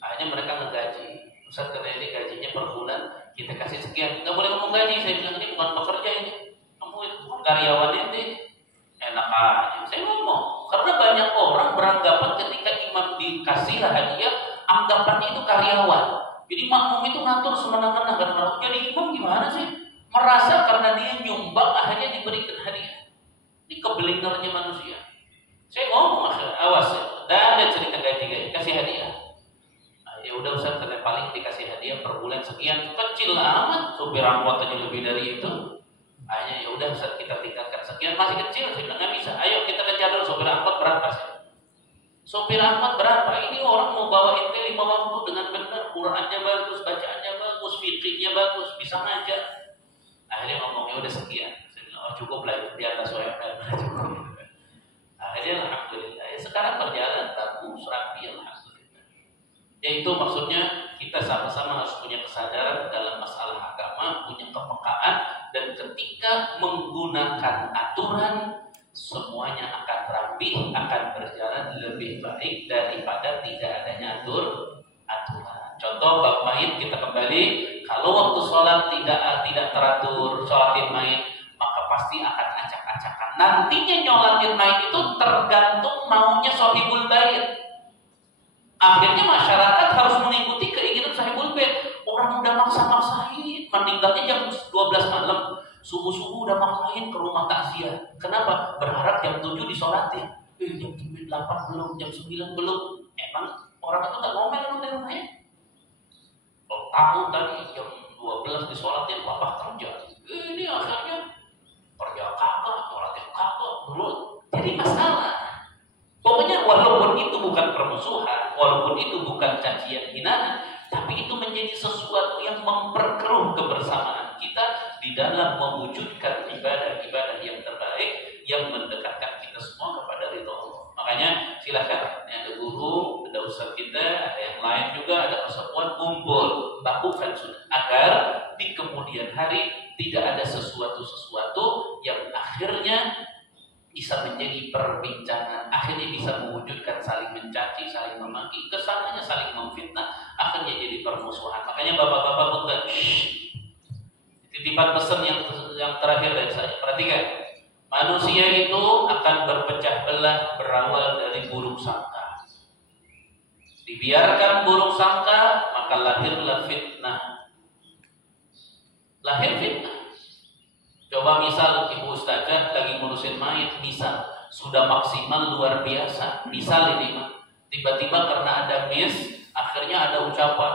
Akhirnya mereka ngegaji. Ustaz kata ini gajinya per bulan kita kasih sekian. Nggak boleh ngomong gaji. Saya bilang ini bukan pekerja ini. Kamu itu karyawan ini. Enak aja. Saya ngomong. Karena banyak orang beranggapan ketika imam dikasih hadiah, anggapannya itu karyawan. Jadi makmum itu ngatur semena-mena. Kadang-kadang jadi imam gimana sih? Merasa karena dia nyumbang akhirnya diberikan hadiah. Ini kebelingernya manusia. Saya ngomong awas ya. Dan ada cerita gaji kasih hadiah. Nah, ya udah Ustaz, paling dikasih hadiah per bulan sekian. Kecil amat. Supir angkot aja lebih dari itu. Akhirnya ya udah Ustaz kita tingkatkan sekian, masih kecil. Saya bilang nggak bisa. Ayo kita kejar dulu sopir angkot berapa sih? Sopir angkot berapa? Ini orang mau bawa ente 5 waktu dengan benar, Qurannya bagus, bacaannya bagus, fikihnya bagus, bisa ngajar. Akhirnya ngomong ya udah sekian. Saya bilang oh cukup lah di atas UMR. Akhirnya alhamdulillah. Ya, sekarang berjalan bagus, rapi alhamdulillah. Yaitu maksudnya kita sama-sama harus punya kesadaran dalam masalah agama, punya kepekaan. Dan ketika menggunakan aturan, semuanya akan rapi, akan berjalan lebih baik daripada tidak adanya aturan. Contoh bab mayit kita kembali, kalau waktu sholat tidak teratur sholatin mayit, maka pasti akan acak-acakan. Nantinya nyolatin main itu tergantung maunya sahibul bait. Akhirnya masyarakat harus mengikuti keinginan sahibul bait. Orang udah maksa-maksain, meninggalnya jam 12 malam, subuh-subuh udah maksain ke rumah takziah. Kenapa? Berharap jam 7 disolatin. Jam 8 belum, jam 9 belum. Emang orang itu nggak ngomel emang di rumahnya? Kalau tahu tadi jam 12 disolatin, bapak kerja. Ini akhirnya kerja kagak, sholatin kagak, belum. Jadi masalah. Pokoknya walaupun itu bukan permusuhan, walaupun itu bukan cacian hinaan, tapi itu menjadi sesuatu yang memperkeruh kebersamaan kita di dalam mewujudkan ibadah-ibadah yang terbaik yang mendekatkan kita semua kepada ridha Allah. Makanya silakan, ada guru, ada ustaz kita, ada yang lain juga, ada persatuan, kumpul, lakukan sudah, agar di kemudian hari tidak ada sesuatu yang akhirnya bisa menjadi perbincangan, akhirnya bisa mewujudkan saling mencaci, saling memaki, kesannya saling memfitnah, akhirnya jadi permusuhan. Makanya bapak-bapak bukan titipan pesan yang terakhir dari saya. Perhatikan, manusia itu akan berpecah belah berawal dari buruk sangka. Dibiarkan buruk sangka, maka lahirlah fitnah. Lahir fitnah. Coba misal ibu ustazah lagi ngurusin mayit, misal sudah maksimal luar biasa, misal ini mah tiba-tiba karena ada miss, akhirnya ada ucapan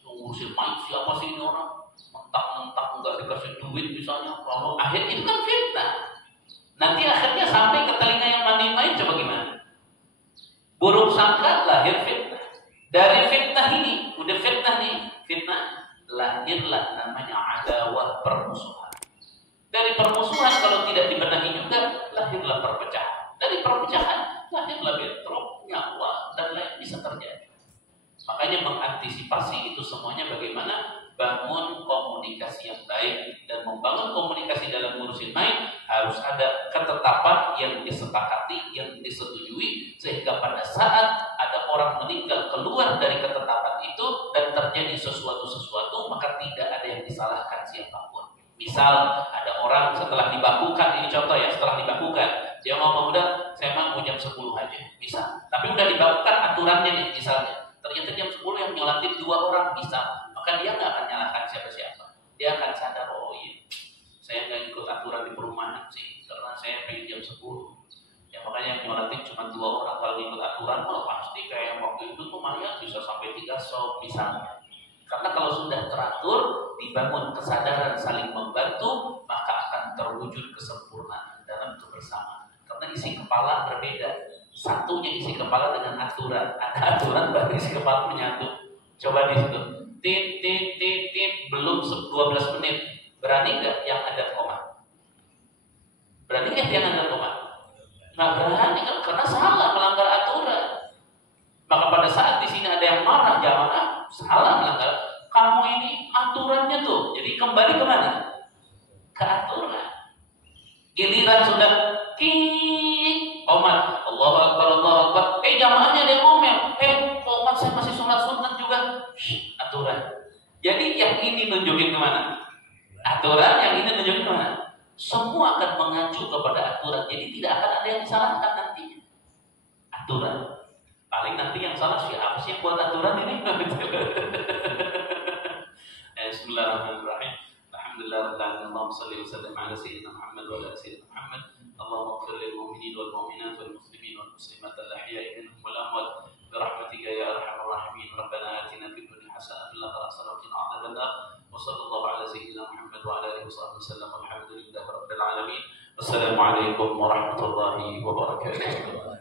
ngurusin mayit siapa sih ini orang, mentang-mentang nggak dikasih duit misalnya, lalu akhirnya itu kan fitnah. Nanti akhirnya sampai ke telinga yang mandi mayit, coba gimana? Buruk sangka lahir fitnah. Dari fitnah ini, udah fitnah nih, fitnah lahirlah namanya adawah, permusuhan. Dari permusuhan kalau tidak dibenahi juga lahirlah perpecahan. Dari perpecahan lahirlah bentrok, nyawa dan lain bisa terjadi. Makanya mengantisipasi itu semuanya bagaimana bangun komunikasi yang baik, dan membangun komunikasi dalam ngurusin main harus ada ketetapan yang disepakati, yang disetujui, sehingga pada saat ada orang meninggal keluar dari ketetapan itu dan terjadi sesuatu maka tidak ada yang disalahkan siapapun. Misal ada orang setelah dibakukan, ini contoh ya, setelah dibakukan dia ngomong udah saya mau jam 10 aja, bisa. Tapi udah dibakukan aturannya nih, misalnya ternyata jam 10 yang nyolatin 2 orang bisa, maka dia nggak akan nyalahkan siapa-siapa. Dia akan sadar, oh iya, saya nggak ikut aturan di perumahan sih, karena saya pengen jam 10. Ya makanya yang nyolatin cuma 2 orang, kalau ikut aturan malah pasti kayak waktu itu tuh mayat bisa sampai 3 sok misalnya. Karena kalau sudah teratur, dibangun kesadaran saling membantu, maka akan terwujud kesempurnaan dalam kebersamaan. Karena isi kepala berbeda. Satunya isi kepala dengan aturan. Ada aturan baru isi kepala menyatu. Coba di situ. Tit, belum 12 menit. Berani nggak yang ada koma? Berani nggak yang ada koma? Nggak berani kan? Karena salah, melanggar aturan. Maka pada saat di sini ada yang marah, jamaah salah melanggar. Kamu ini aturannya tuh. Jadi kembali ke mana? Ke aturan. Giliran sudah komat, Allahu Akbar, Allahu Akbar. Jamaahnya ada yang ngomel. Komat saya masih sholat sunat juga. Aturan. Jadi yang ini nunjukin kemana? Aturan, yang ini nunjukin kemana? Semua akan mengacu kepada aturan. Jadi tidak akan ada yang disalahkan nantinya. Aturan. Paling nanti yang salah siapa sih yang buat aturan ini? Bismillahirrahmanirrahim. Alhamdulillah, Allahumma shalli wa sallim ala sayyidina Muhammad wa ala sayyidina Muhammad. Allahumma ighfir lil mu'minin wal mu'minat wal muslimin wal muslimat al ahya'i minhum wal amwat bi rahmatika ya arhamar rahimin. Rabbana atina fid dunya hasanah wa fil akhirati hasanah wa qina adzaban nar. Wa sallallahu ala sayyidina Muhammad wa ala alihi wa sahbihi wasallam. Alhamdulillahi rabbil alamin. Wassalamu alaikum warahmatullahi wabarakatuh.